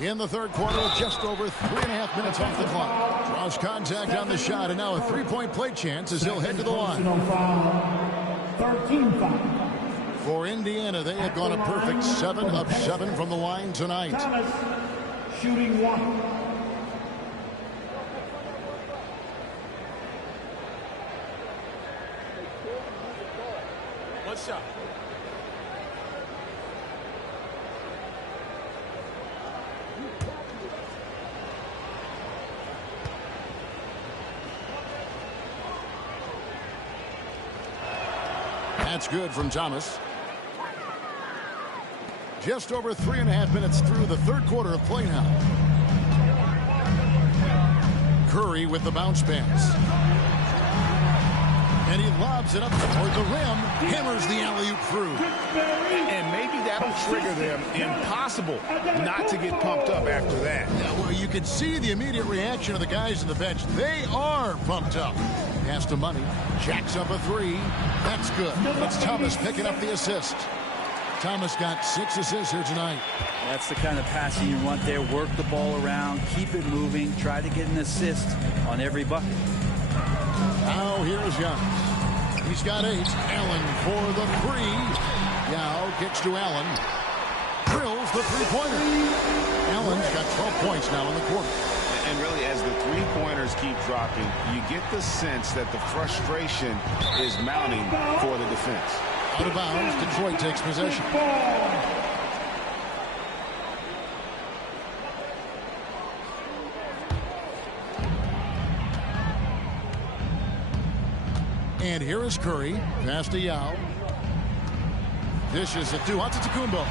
in the third quarter with just over 3.5 minutes off the clock. Draws contact on the shot, and now a three-point play chance as he'll head to the line. 13 foul. For Indiana, they have gone a perfect 7 of 7 from the line tonight. Thomas shooting 1. One shot. That's good from Thomas. Just over 3.5 minutes through the third quarter of play now. Curry with the bounce pass. And he lobs it up toward the rim. Hammers the alley-oop through. And maybe that'll trigger them. Impossible not to get pumped up after that. Yeah, well, you can see the immediate reaction of the guys on the bench. They are pumped up. Pass to Money. Jacks up a three. That's good. It's Thomas picking up the assist. Thomas got 6 assists here tonight. That's the kind of passing you want there. Work the ball around, keep it moving, try to get an assist on every bucket. Now here's Giannis. He's got 8. Allen for the 3. Yao kicks to Allen. Drills the three-pointer. Allen's got 12 points now in the quarter. And really, as the three-pointers keep dropping, you get the sense that the frustration is mounting for the defense. Out of bounds, Detroit takes possession. And here is Curry. Pass to Yao. Dishes it to Antetokounmpo.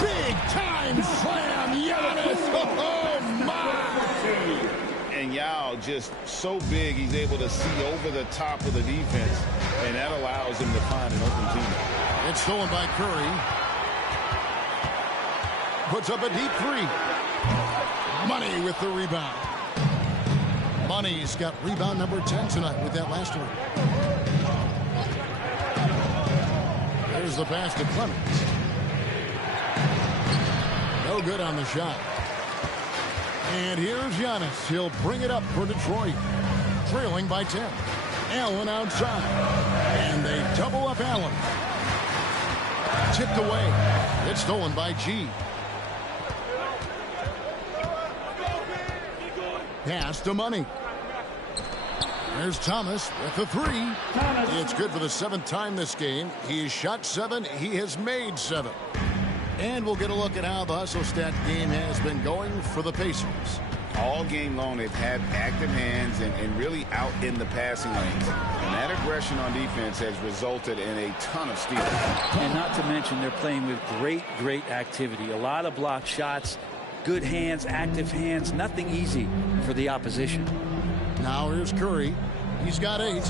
Big time slam, Giannis. Oh, my. And Yao just so big, he's able to see over the top of the defense, and that allows him to find an open teammate. It's stolen by Curry. Puts up a deep 3. Money with the rebound. Money's got rebound number 10 tonight with that last one. There's the pass to Clemens. No good on the shot. And here's Giannis. He'll bring it up for Detroit. Trailing by 10. Allen outside. And they double up Allen. Tipped away. It's stolen by G. Pass to Money. There's Thomas with the 3. It's good for the 7th time this game. He has shot 7. He has made 7. And we'll get a look at how the hustle stat game has been going for the Pacers. All game long, they've had active hands and really out in the passing lanes. And that aggression on defense has resulted in a ton of steals. And not to mention, they're playing with great activity. A lot of blocked shots, good hands, active hands, nothing easy for the opposition. Now here's Curry. He's got 8.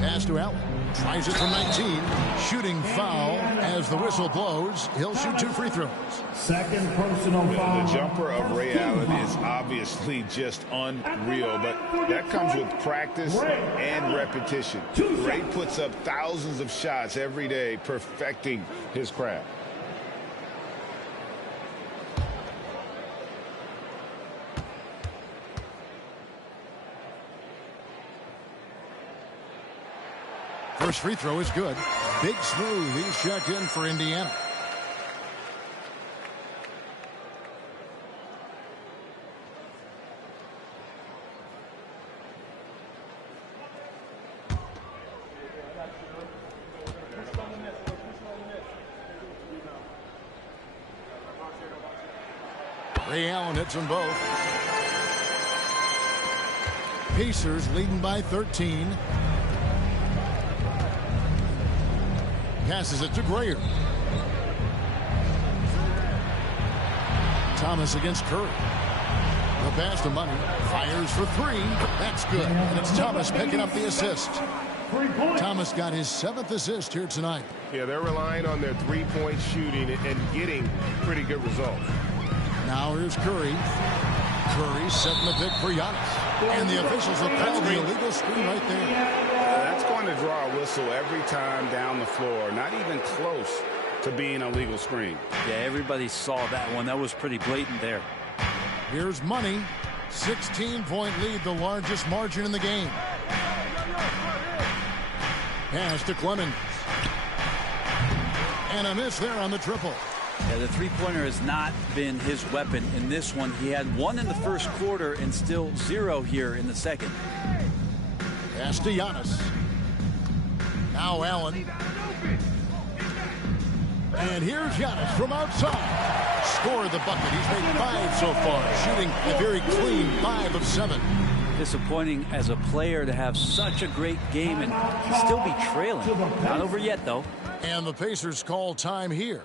Pass to Allen. Tries it from 19. Shooting foul as the whistle blows. He'll shoot 2 free throws. Second personal foul. The jumper of Ray Allen is obviously just unreal, but that comes with practice and repetition. Ray puts up thousands of shots every day, perfecting his craft. First free throw is good. Big Smooth. He's checked in for Indiana. Ray Allen hits them both. Pacers leading by 13. Passes it to Grayer. Thomas against Curry. The pass to Money. Fires for 3. That's good. And it's Thomas picking up the assist. Thomas got his 7th assist here tonight. Yeah, they're relying on their three-point shooting and getting pretty good results. Now here's Curry. Curry setting the pick for Giannis. And the officials have called the illegal screen right there. That's going to draw a whistle every time down the floor. Not even close. to being a legal screen. Yeah, everybody saw that one. That was pretty blatant there. Here's Money. 16-point lead, the largest margin in the game. Pass to Clemens. And a miss there on the triple. Yeah, the three-pointer has not been his weapon in this one. He had one in the first quarter and still 0 here in the second. Pass to Giannis. Now Allen. And here's Giannis from outside. Scored the bucket. He's made 5 so far, shooting a very clean 5 of 7. Disappointing as a player to have such a great game and still be trailing. Not over yet, though. And the Pacers call time here.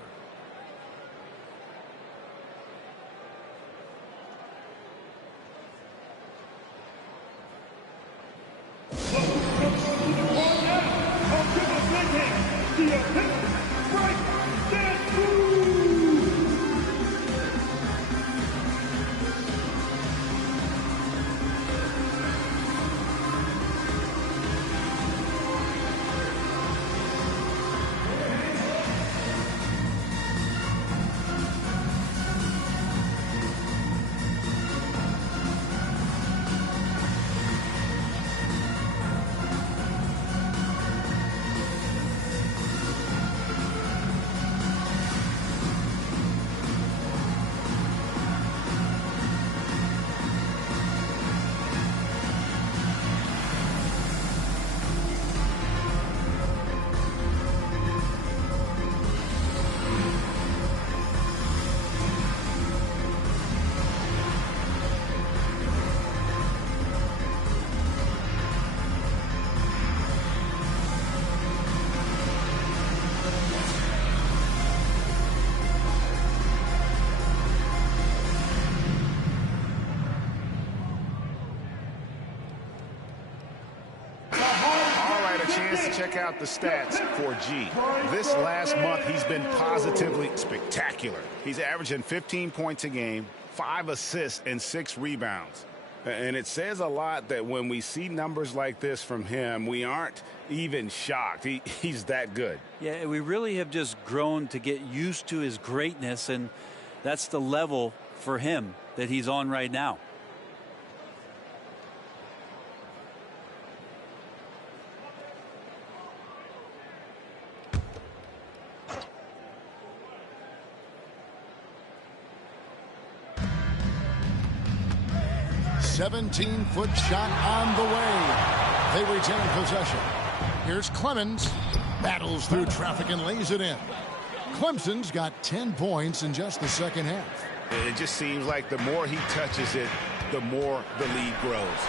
Check out the stats for G. This last month, he's been positively spectacular. He's averaging 15 points a game, 5 assists, and 6 rebounds. And it says a lot that when we see numbers like this from him, we aren't even shocked. He's that good. Yeah, we really have just grown to get used to his greatness, and that's the level for him that he's on right now. Seventeen-foot shot on the way. They retain possession. Here's Clemens. Battles through traffic and lays it in. Clemson's got 10 points in just the second half. It just seems like the more he touches it, the more the lead grows.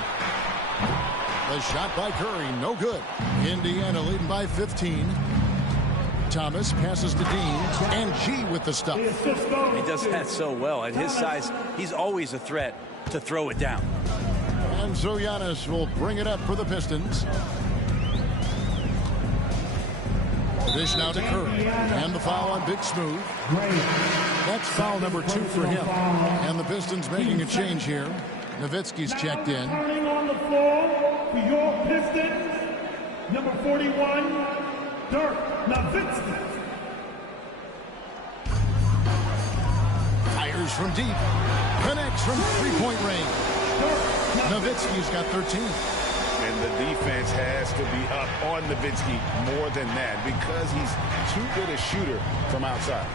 The shot by Curry, no good. Indiana leading by 15. Thomas passes to Dean, and G with the stuff. He does that so well. At his size, he's always a threat to throw it down. And so Giannis will bring it up for the Pistons. Dish now to Curry. And the foul on Big Smooth. That's foul number 2 for him. And the Pistons making a change here. Nowitzki's checked in. On the floor for your Pistons, number 41, Dirk Nowitzki. Fires from deep. Connects from three-point range. Nowitzki's got 13. And the defense has to be up on Nowitzki more than that because he's too good a shooter from outside.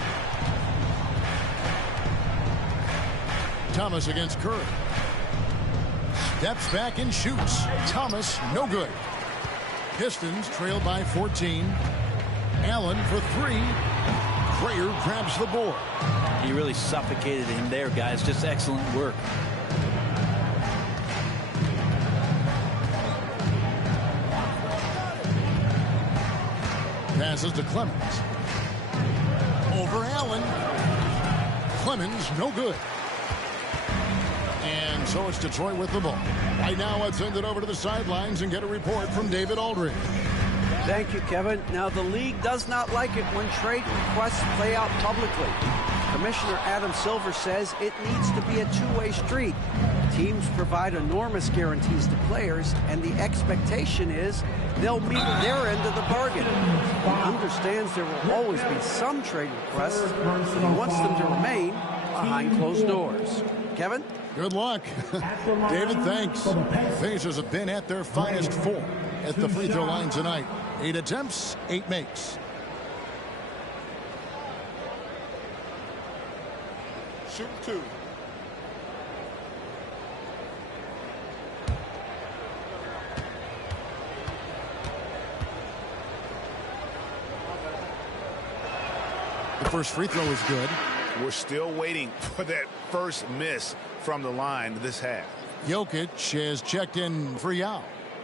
Thomas against Curry. Steps back and shoots. Thomas, no good. Pistons trail by 14. Allen for 3. Prayer grabs the board. He really suffocated him there, guys. Just excellent work. Passes to Clemens. Over Allen. Clemens, no good. And so it's Detroit with the ball. Right now, let's send it over to the sidelines and get a report from David Aldridge. Thank you, Kevin. Now, the league does not like it when trade requests play out publicly. Commissioner Adam Silver says it needs to be a two-way street. Teams provide enormous guarantees to players, and the expectation is they'll meet their end of the bargain. I'm understands there will always be some trade requests, and he wants them to remain behind closed doors. Kevin? Good luck. David, thanks. Pacers have been at their finest form at the free throw line tonight. 8 attempts, 8 makes. Shoot 2. The first free throw is good. We're still waiting for that first miss from the line this half. Jokic has checked in for Yao.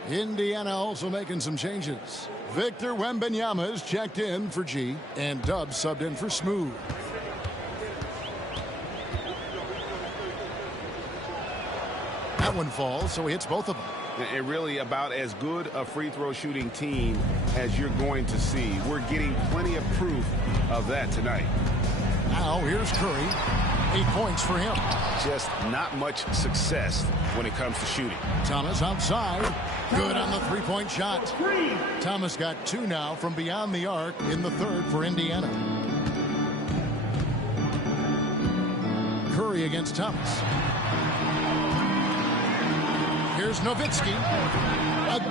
Indiana also making some changes. Victor Wembanyama is checked in for G, and Dub subbed in for Smooth. That one falls, so he hits both of them. And really about as good a free throw shooting team as you're going to see. We're getting plenty of proof of that tonight. Now here's Curry. 8 points for him. Just not much success when it comes to shooting. Thomas outside. Good on the three-point shot. Thomas got 2 now from beyond the arc in the third for Indiana. Curry against Thomas. Here's Nowitzki.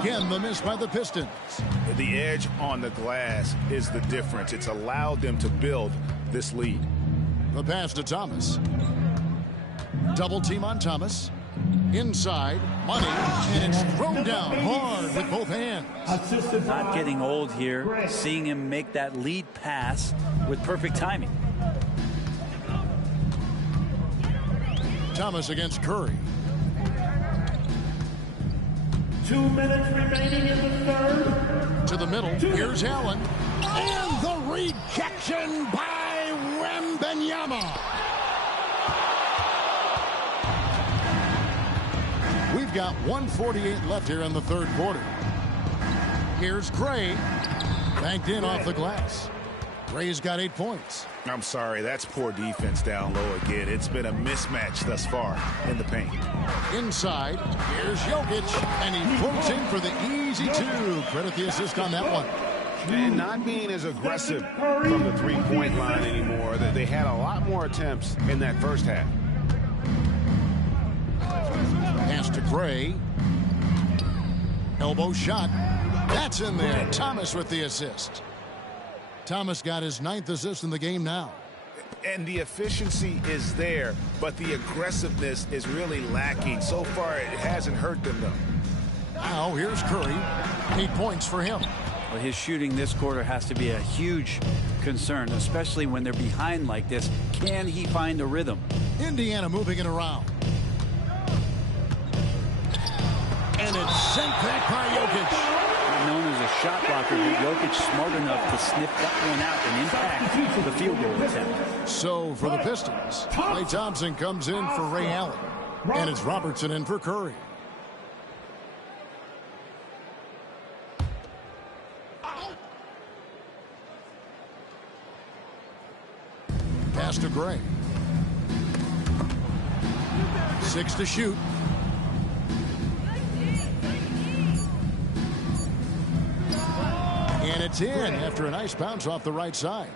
Again, the miss by the Pistons. The edge on the glass is the difference. It's allowed them to build this lead. The pass to Thomas. Double team on Thomas. Inside, Money, and it's thrown down hard with both hands. Not getting old here. Seeing him make that lead pass with perfect timing. Thomas against Curry. 2 minutes remaining in the third. To the middle. Here's Allen. And the rejection by Wembanyama. We've got 1:48 left here in the third quarter. Here's Gray. Banked in off the glass. Gray's got 8 points. I'm sorry, that's poor defense down low again. It's been a mismatch thus far in the paint. Inside, here's Jokic, and he floats in for the easy 2. Credit the assist on that one. And not being as aggressive from the three-point line anymore. They had a lot more attempts in that first half. Pass to Gray. Elbow shot. That's in there. Thomas with the assist. Thomas got his 9th assist in the game now. And the efficiency is there, but the aggressiveness is really lacking. So far, it hasn't hurt them, though. Now, here's Curry. 8 points for him. Well, his shooting this quarter has to be a huge concern, especially when they're behind like this. Can he find a rhythm? Indiana moving it around. And it's sent back by Jokic. Known as a shot blocker, but Jokic smart enough to sniff that one out and impact the field goal attempt. So for the Pistons, Klay Thompson comes in for Ray Allen. And it's Robertson in for Curry. Pass to Gray. 6 to shoot. And it's in after a nice bounce off the right side.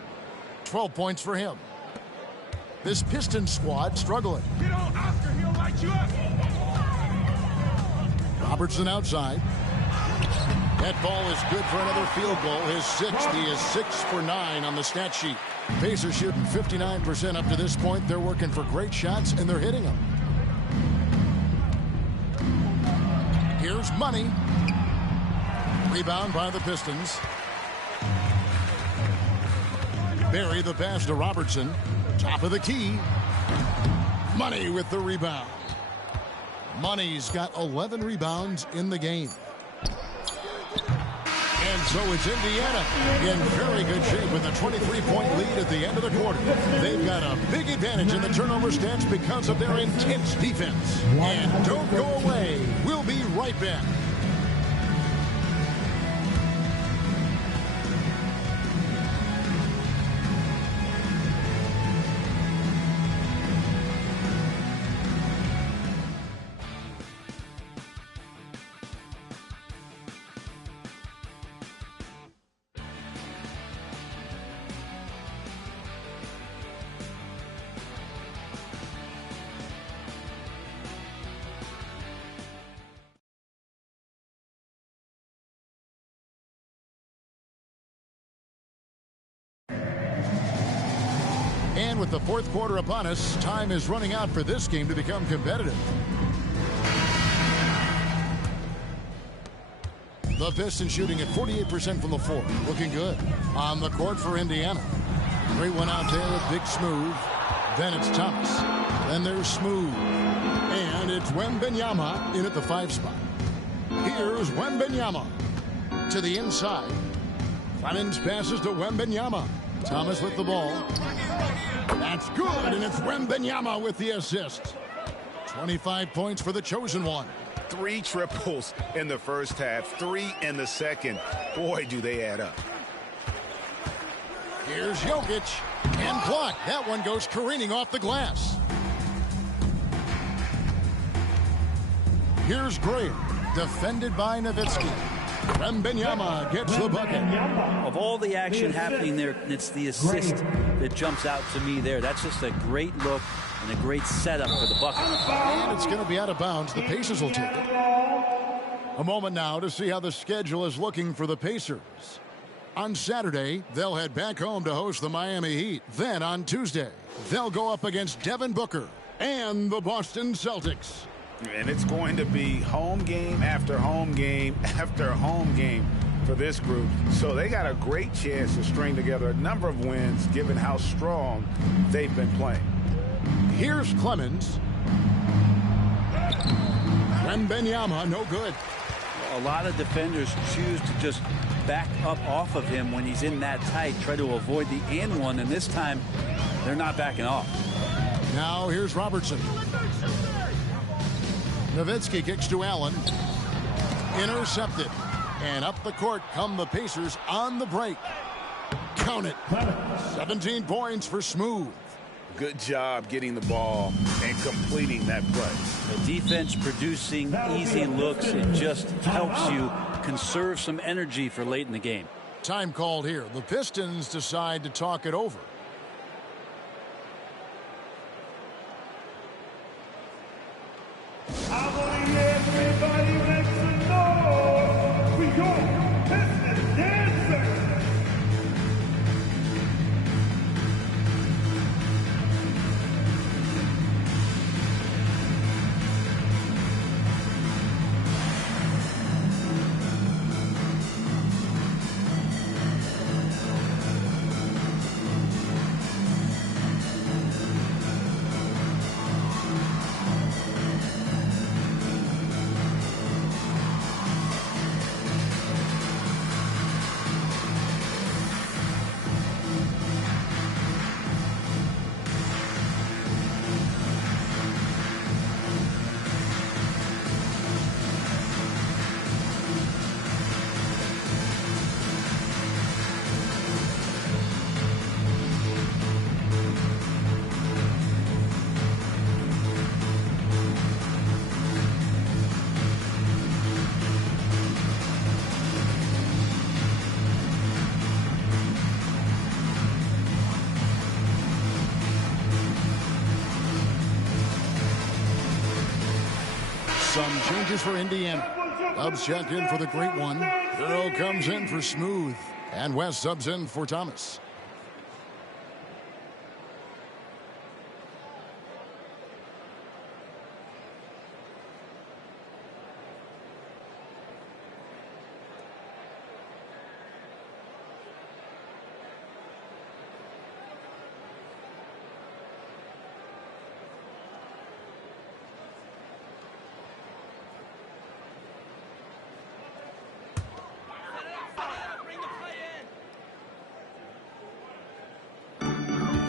12 points for him. This Pistons squad struggling. Get on, Oscar, he'll light you up. Robertson outside. That ball is good for another field goal. His 6th. He is 6 for 9 on the stat sheet. Pacers shooting 59% up to this point. They're working for great shots, and they're hitting them. Here's Money. Rebound by the Pistons. Barry the pass to Robertson. Top of the key. Money with the rebound. Money's got 11 rebounds in the game. And so it's Indiana in very good shape with a 23-point lead at the end of the quarter. They've got a big advantage in the turnover stats because of their intense defense. And don't go away. We'll be right back. And with the fourth quarter upon us, time is running out for this game to become competitive. The Pistons shooting at 48% from the floor. Looking good. On the court for Indiana. Great one out there with Big Smooth. Then it's Thomas. Then there's Smooth. And it's Wembanyama in at the 5 spot. Here's Wembanyama to the inside. Clemens passes to Wembanyama. Thomas with the ball. That's good, and it's Wembanyama with the assist. 25 points for the chosen one. 3 triples in the first half, 3 in the second. Boy, do they add up. Here's Jokic, and blocked. That one goes careening off the glass. Here's Gray, defended by Nowitzki. Wembanyama gets the bucket. Of all the action happening there, it's the assist that jumps out to me there. That's just a great look and a great setup for the bucket. And it's going to be out of bounds. The Pacers will take it. A moment now to see how the schedule is looking for the Pacers. On Saturday, they'll head back home to host the Miami Heat. Then on Tuesday, they'll go up against Devin Booker and the Boston Celtics. And it's going to be home game after home game after home game for this group. So they got a great chance to string together a number of wins given how strong they've been playing. Here's Clemens. Wembanyama, no good. A lot of defenders choose to just back up off of him when he's in that tight, try to avoid the and one, and this time they're not backing off. Now here's Robertson. Nowitzki kicks to Allen. Intercepted. And up the court come the Pacers on the break. Count it. 17 points for Smooth. Good job getting the ball and completing that play. The defense producing easy looks. It just helps you conserve some energy for late in the game. Time called here. The Pistons decide to talk it over. I want to hear everybody make some noise for your Pistons dancers. Some changes for Indiana. Dubs checked in for the great one. Hero comes in for Smooth. And West subs in for Thomas.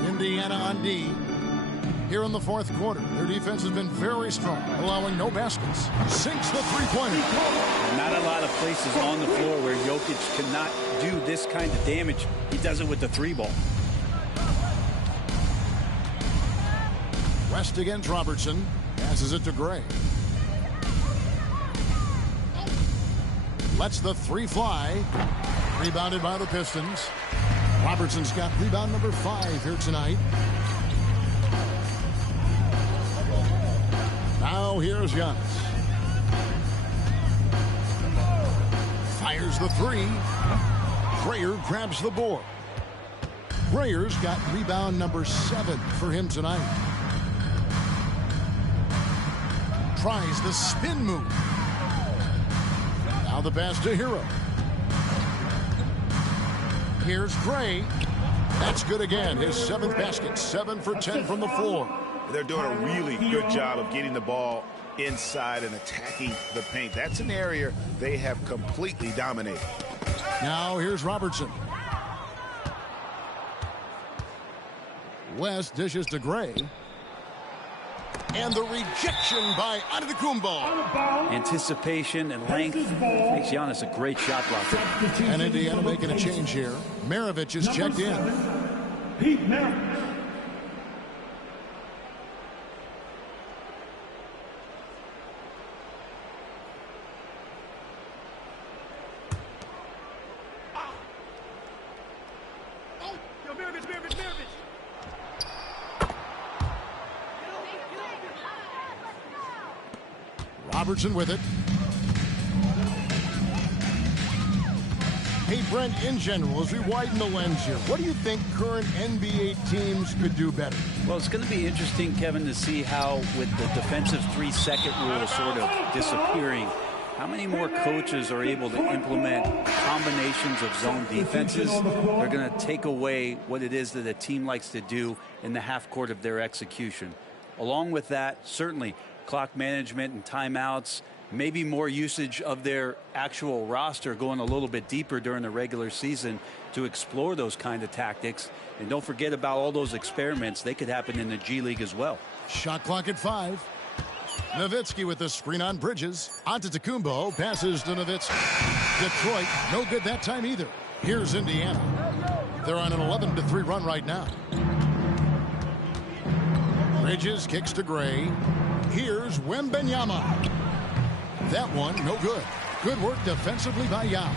Indiana on D. Here in the fourth quarter, their defense has been very strong, allowing no baskets. Sinks the three-pointer. Not a lot of places on the floor where Jokic cannot do this kind of damage. He does it with the 3-ball. West against Robertson. Passes it to Gray. Lets the 3 fly. Rebounded by the Pistons. Robertson's got rebound number 5 here tonight. Now here's Giannis. Fires the 3. Prayer grabs the board. Grayer's got rebound number 7 for him tonight. Tries the spin move. Now the pass to Hero. Here's Gray. That's good again. His 7th basket. 7 for 10 from the floor. They're doing a really good job of getting the ball inside and attacking the paint. That's an area they have completely dominated. Now here's Robertson. West dishes to Gray. And the rejection by Antetokounmpo. Anticipation and length makes Giannis a great shot blocker. And Indiana making a change here. Maravich is checked in. Pete Maravich. Robertson with it. Hey, Brent, in general, as we widen the lens here, what do you think current NBA teams could do better? Well, it's going to be interesting, Kevin, to see how, with the defensive 3-second rule sort of disappearing, how many more coaches are able to implement combinations of zone defenses. They're going to take away what it is that a team likes to do in the half court of their execution. Along with that, certainly clock management and timeouts, maybe more usage of their actual roster going a little bit deeper during the regular season to explore those kind of tactics. And don't forget about all those experiments. They could happen in the G League as well. Shot clock at 5. Nowitzki with the screen on Bridges. Antetokounmpo passes to Nowitzki. Detroit, no good that time either. Here's Indiana. They're on an 11-3 run right now. Bridges kicks to Gray. Here's Wembanyama. That one, no good. Good work defensively by Yao.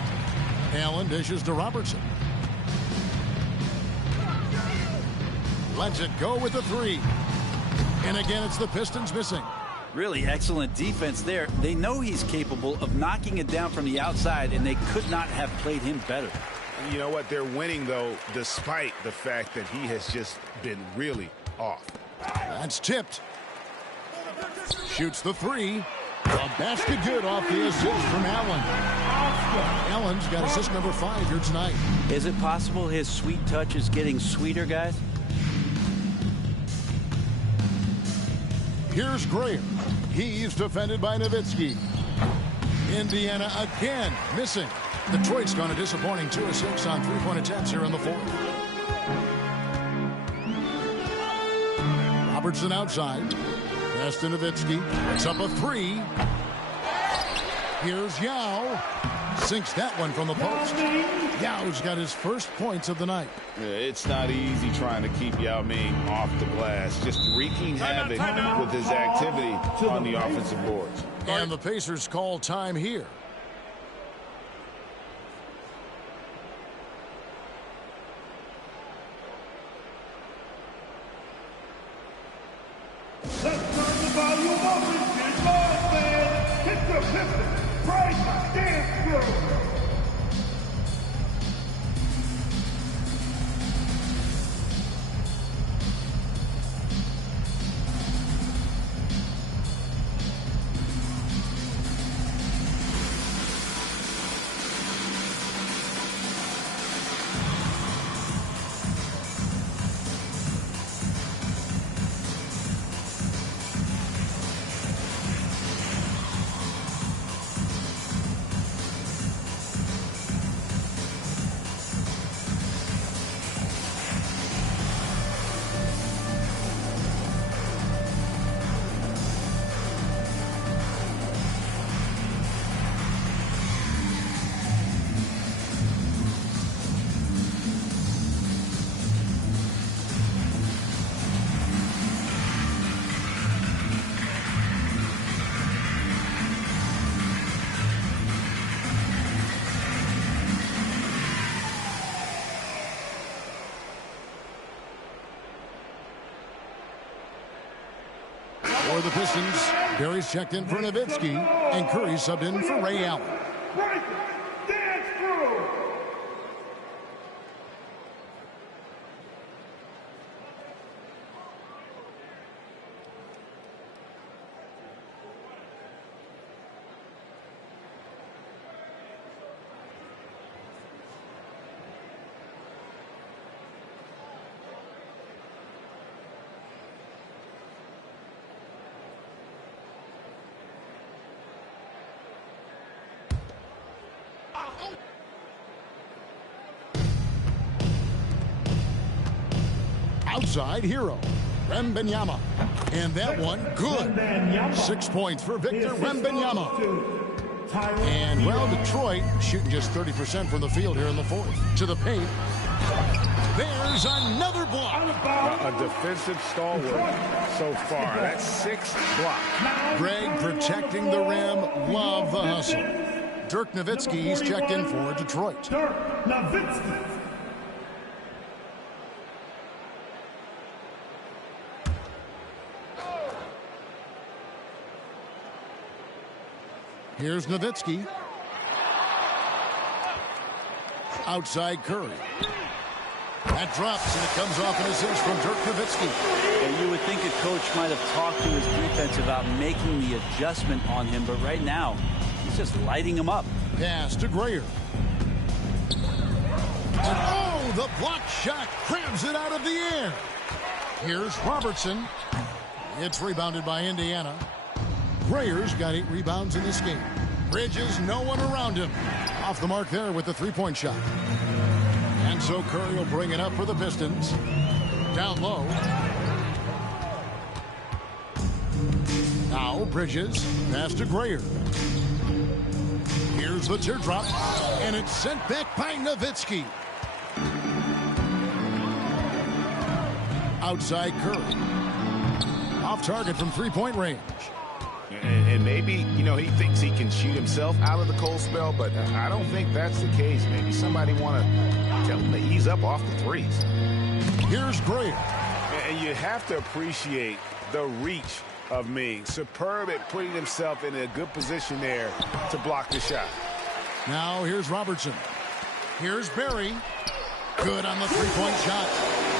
Allen dishes to Robertson. Lets it go with the 3. And again, it's the Pistons missing. Really excellent defense there. They know he's capable of knocking it down from the outside, and they could not have played him better. You know what? They're winning, though, despite the fact that he has just been really off. That's tipped. Shoots the 3. A basket good off the assist from Allen. Allen's got assist number 5 here tonight. Is it possible his sweet touch is getting sweeter, guys? Here's Grayer. He's defended by Nowitzki. Indiana again missing. Detroit's gone a disappointing 2 of 6 on 3-point attempts here in the 4th. Robertson outside. Pass to Nowitzki. It's up a 3. Here's Yao. Sinks that one from the post. Yao's got his first points of the night. Yeah, it's not easy trying to keep Yao Ming off the glass. Just wreaking havoc with his activity on the offensive boards. And the Pacers call time here. Let's turn the volume up and get ball, man. Hit the Pistons. Break the dance through. For the Pistons, Barry's checked in for Nowitzki, and Curry subbed in for Ray Allen. Break the dance through. Outside Hero, Wembanyama. And that one, good. 6 points for Victor Wembanyama. And, well, Detroit shooting just 30% from the field here in the fourth. To the paint. There's another block. A defensive stalwart so far. That's 6 blocks. Greg protecting the rim. Love the hustle. Dirk Nowitzki, he's checked in for Detroit. Dirk Nowitzki. Here's Nowitzki. Outside Curry. That drops, and it comes off an assist from Dirk Nowitzki. And you would think a coach might have talked to his defense about making the adjustment on him, but right now, he's just lighting him up. Pass to Grayer. And oh, the block shot grabs it out of the air. Here's Robertson. It's rebounded by Indiana. Grayer's got 8 rebounds in this game. Bridges, no one around him. Off the mark there with the three-point shot. And so Curry will bring it up for the Pistons. Down low. Now Bridges, pass to Grayer. Here's the teardrop, and it's sent back by Nowitzki. Outside Curry. Off target from three-point range. And maybe, you know, he thinks he can shoot himself out of the cold spell, but I don't think that's the case. Maybe somebody want to tell him to ease up off the threes. Here's Grayer. And you have to appreciate the reach of Ming. Superb at putting himself in a good position there to block the shot. Now here's Robertson. Here's Barry. Good on the three-point shot.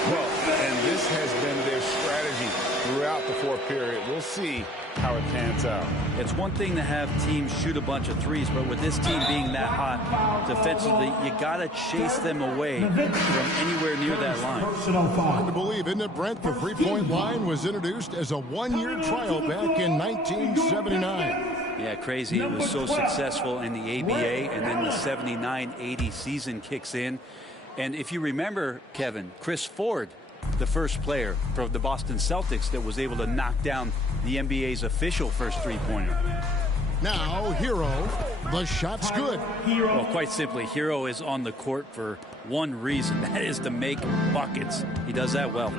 Well, and this has been their strategy throughout the fourth period. We'll see how it pans out. It's one thing to have teams shoot a bunch of threes, but with this team being that hot defensively, you got to chase them away from anywhere near that line. Hard to believe, isn't it, Brent? The three-point line was introduced as a one-year trial back in 1979. Yeah, crazy. It was so successful in the ABA, and then the 79-80 season kicks in. And if you remember, Kevin, Chris Ford, the first player from the Boston Celtics that was able to knock down the NBA's official first three-pointer. Now, Hero, the shot's good. Well, quite simply, Hero is on the court for one reason. That is to make buckets. He does that well.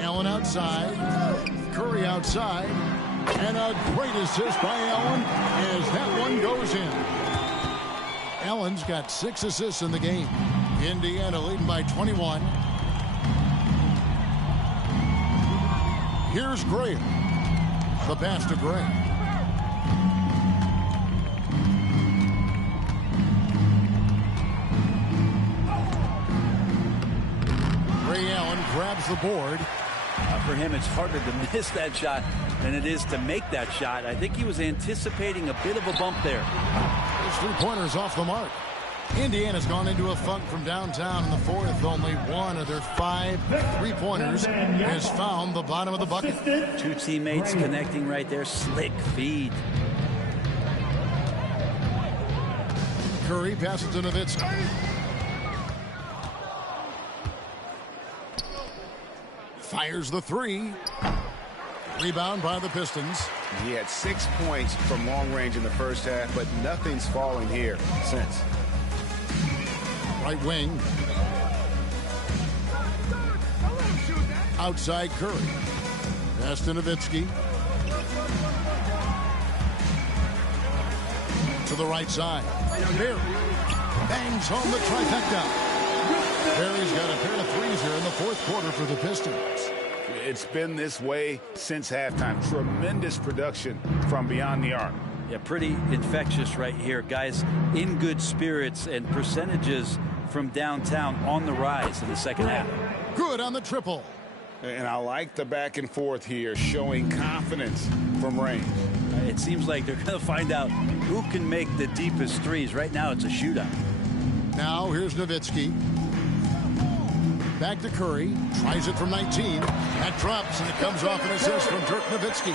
Allen outside. Curry outside. And a great assist by Allen as that one goes in. Allen's got 6 assists in the game. Indiana leading by 21. Here's Gray. The pass to Gray. Ray Allen grabs the board. For him, it's harder to miss that shot than it is to make that shot. I think he was anticipating a bit of a bump there. His three-pointers off the mark. Indiana's gone into a funk from downtown in the fourth. Only one of their 5 three-pointers has found the bottom of the bucket. 2 teammates connecting right there. Slick feed. Curry passes to Nowitzki. Fires the 3. Rebound by the Pistons. He had 6 points from long range in the first half, but nothing's fallen here since. Right wing. Outside Curry. Pass to Nowitzki. To the right side. Barry bangs home the trifecta. Barry's got a pair of threes here in the fourth quarter for the Pistons. It's been this way since halftime. Tremendous production from beyond the arc. Yeah, pretty infectious right here. Guys in good spirits and percentages from downtown on the rise in the second half. Good on the triple. And I like the back and forth here, showing confidence from range. It seems like they're going to find out who can make the deepest threes. Right now, it's a shootout. Now, here's Nowitzki. Back to Curry. Tries it from 19. That drops, and it comes off an assist from Dirk Nowitzki.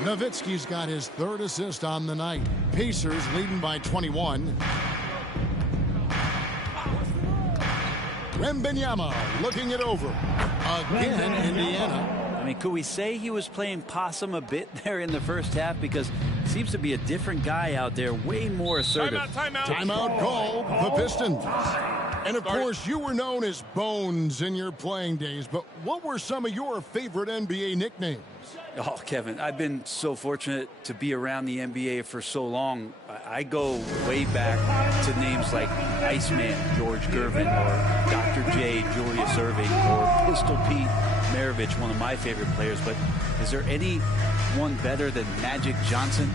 Nowitzki's got his third assist on the night. Pacers leading by 21. Wembanyama looking it over. Again, Indiana. I mean, could we say he was playing possum a bit there in the first half? Because he seems to be a different guy out there, way more assertive. Timeout called the Pistons. And, of course, you were known as Bones in your playing days, but what were some of your favorite NBA nicknames? Oh, Kevin, I've been so fortunate to be around the NBA for so long. I go way back to names like Iceman, George Gervin, or Dr. J, Julius Erving, or Pistol Pete Maravich, one of my favorite players. But is there anyone better than Magic Johnson?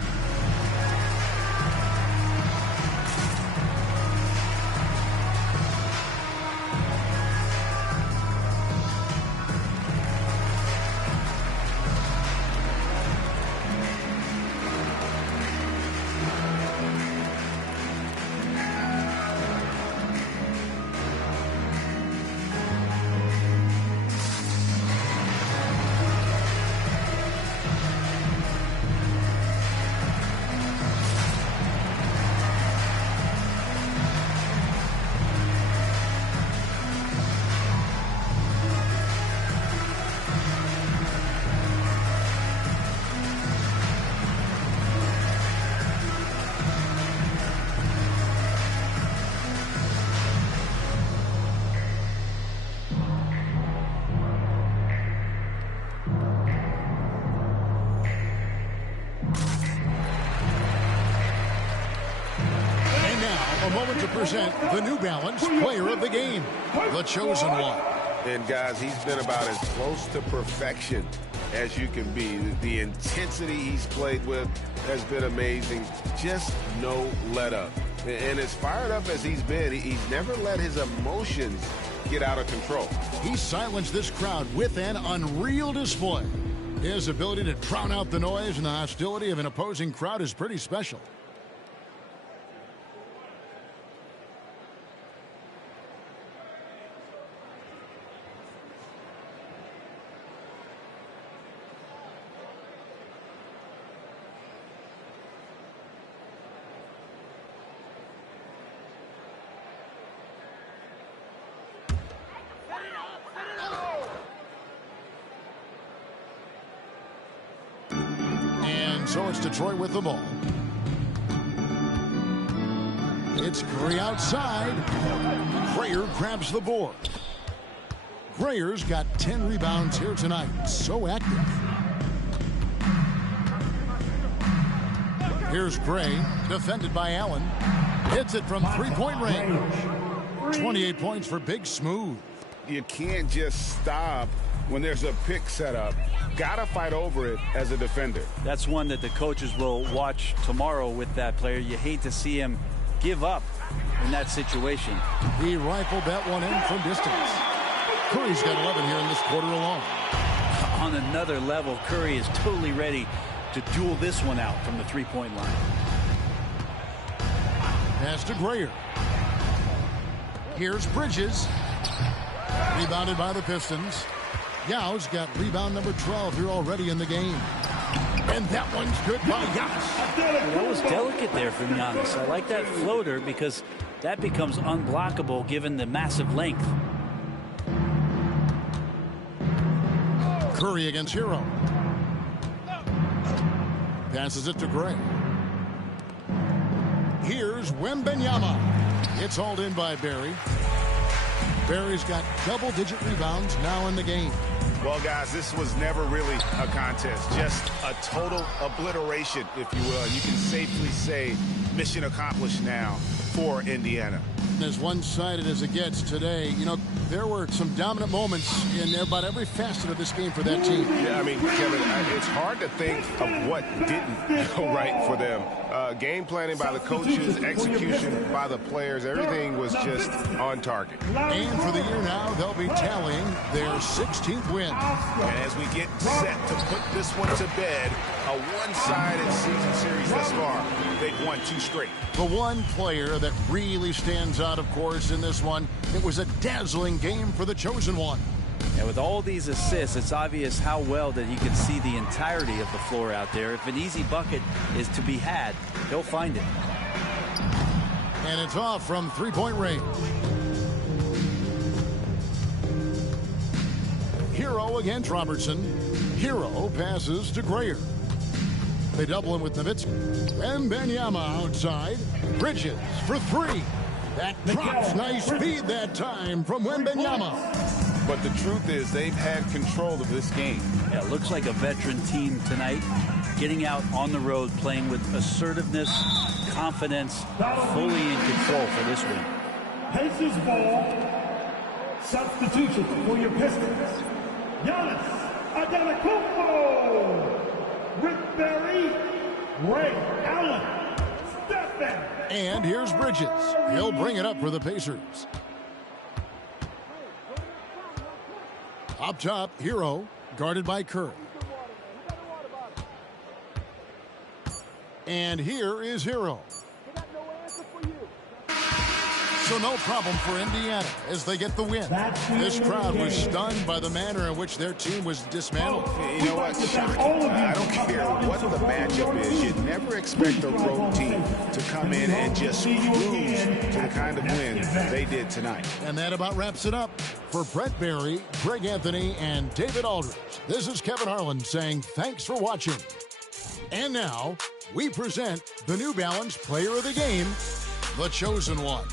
The New Balance Player of the Game, the chosen one. And, guys, he's been about as close to perfection as you can be. The intensity he's played with has been amazing. Just no let-up. And as fired up as he's been, he's never let his emotions get out of control. He silenced this crowd with an unreal display. His ability to drown out the noise and the hostility of an opposing crowd is pretty special. So it's Detroit with the ball. It's Curry outside. Grayer grabs the board. Grayer's got 10 rebounds here tonight. So active. Here's Gray, defended by Allen. Hits it from three-point range. 28 points for Big Smooth. You can't just stop when there's a pick set up. Gotta fight over it as a defender. That's one that the coaches will watch tomorrow with that player. You hate to see him give up in that situation. He rifled that one in from distance. Curry's got 11 here in this quarter alone. On another level, Curry is totally ready to duel this one out from the three-point line. Pass to Grayer. Here's Bridges. Rebounded by the Pistons. Yau's got rebound number 12 here already in the game. And that one's good by Giannis. That was delicate there from Giannis. I like that floater because that becomes unblockable given the massive length. Curry against Hero. Passes it to Gray. Here's Wembanyama. It's hauled in by Barry. Barry's got double-digit rebounds now in the game. Well, guys, this was never really a contest. Just a total obliteration, if you will. You can safely say mission accomplished now for Indiana. As one-sided as it gets today, you know, there were some dominant moments in about every facet of this game for that team. Yeah, I mean, Kevin, it's hard to think of what didn't go right for them. Game planning by the coaches, execution by the players, everything was just on target. And for the year now, they'll be tallying their 16th win. And as we get set to put this one to bed, a one-sided season series thus far, they've won 2 straight. The one player that really stands out, of course, in this one, it was a dazzling game for the chosen one. And with all these assists, it's obvious how well that he can see the entirety of the floor out there. If an easy bucket is to be had, he'll find it. And it's off from three-point range. Hero against Robertson. Hero passes to Grayer. They double him with Nowitzki. Wembanyama outside. Bridges for three. That drops. Nice speed that time from Wembanyama. But the truth is they've had control of this game. Yeah, it looks like a veteran team tonight, getting out on the road, playing with assertiveness, confidence, fully in control for this win. Pacers ball. Substitution for your Pistons. Giannis Antetokounmpo. Rick Barry. Ray Allen. Stephen. And here's Bridges. He'll bring it up for the Pacers. Up top, Hero, guarded by Curry. And here is Hero. So no problem for Indiana as they get the win. This crowd was stunned by the manner in which their team was dismantled. You know what? Shocking. I don't care what the matchup is. You'd never expect a road team to come in and just cruise to the kind of win they did tonight. And that about wraps it up. For Brett Barry, Greg Anthony, and David Aldridge, this is Kevin Harlan saying thanks for watching. And now, we present the New Balance Player of the Game, the Chosen One.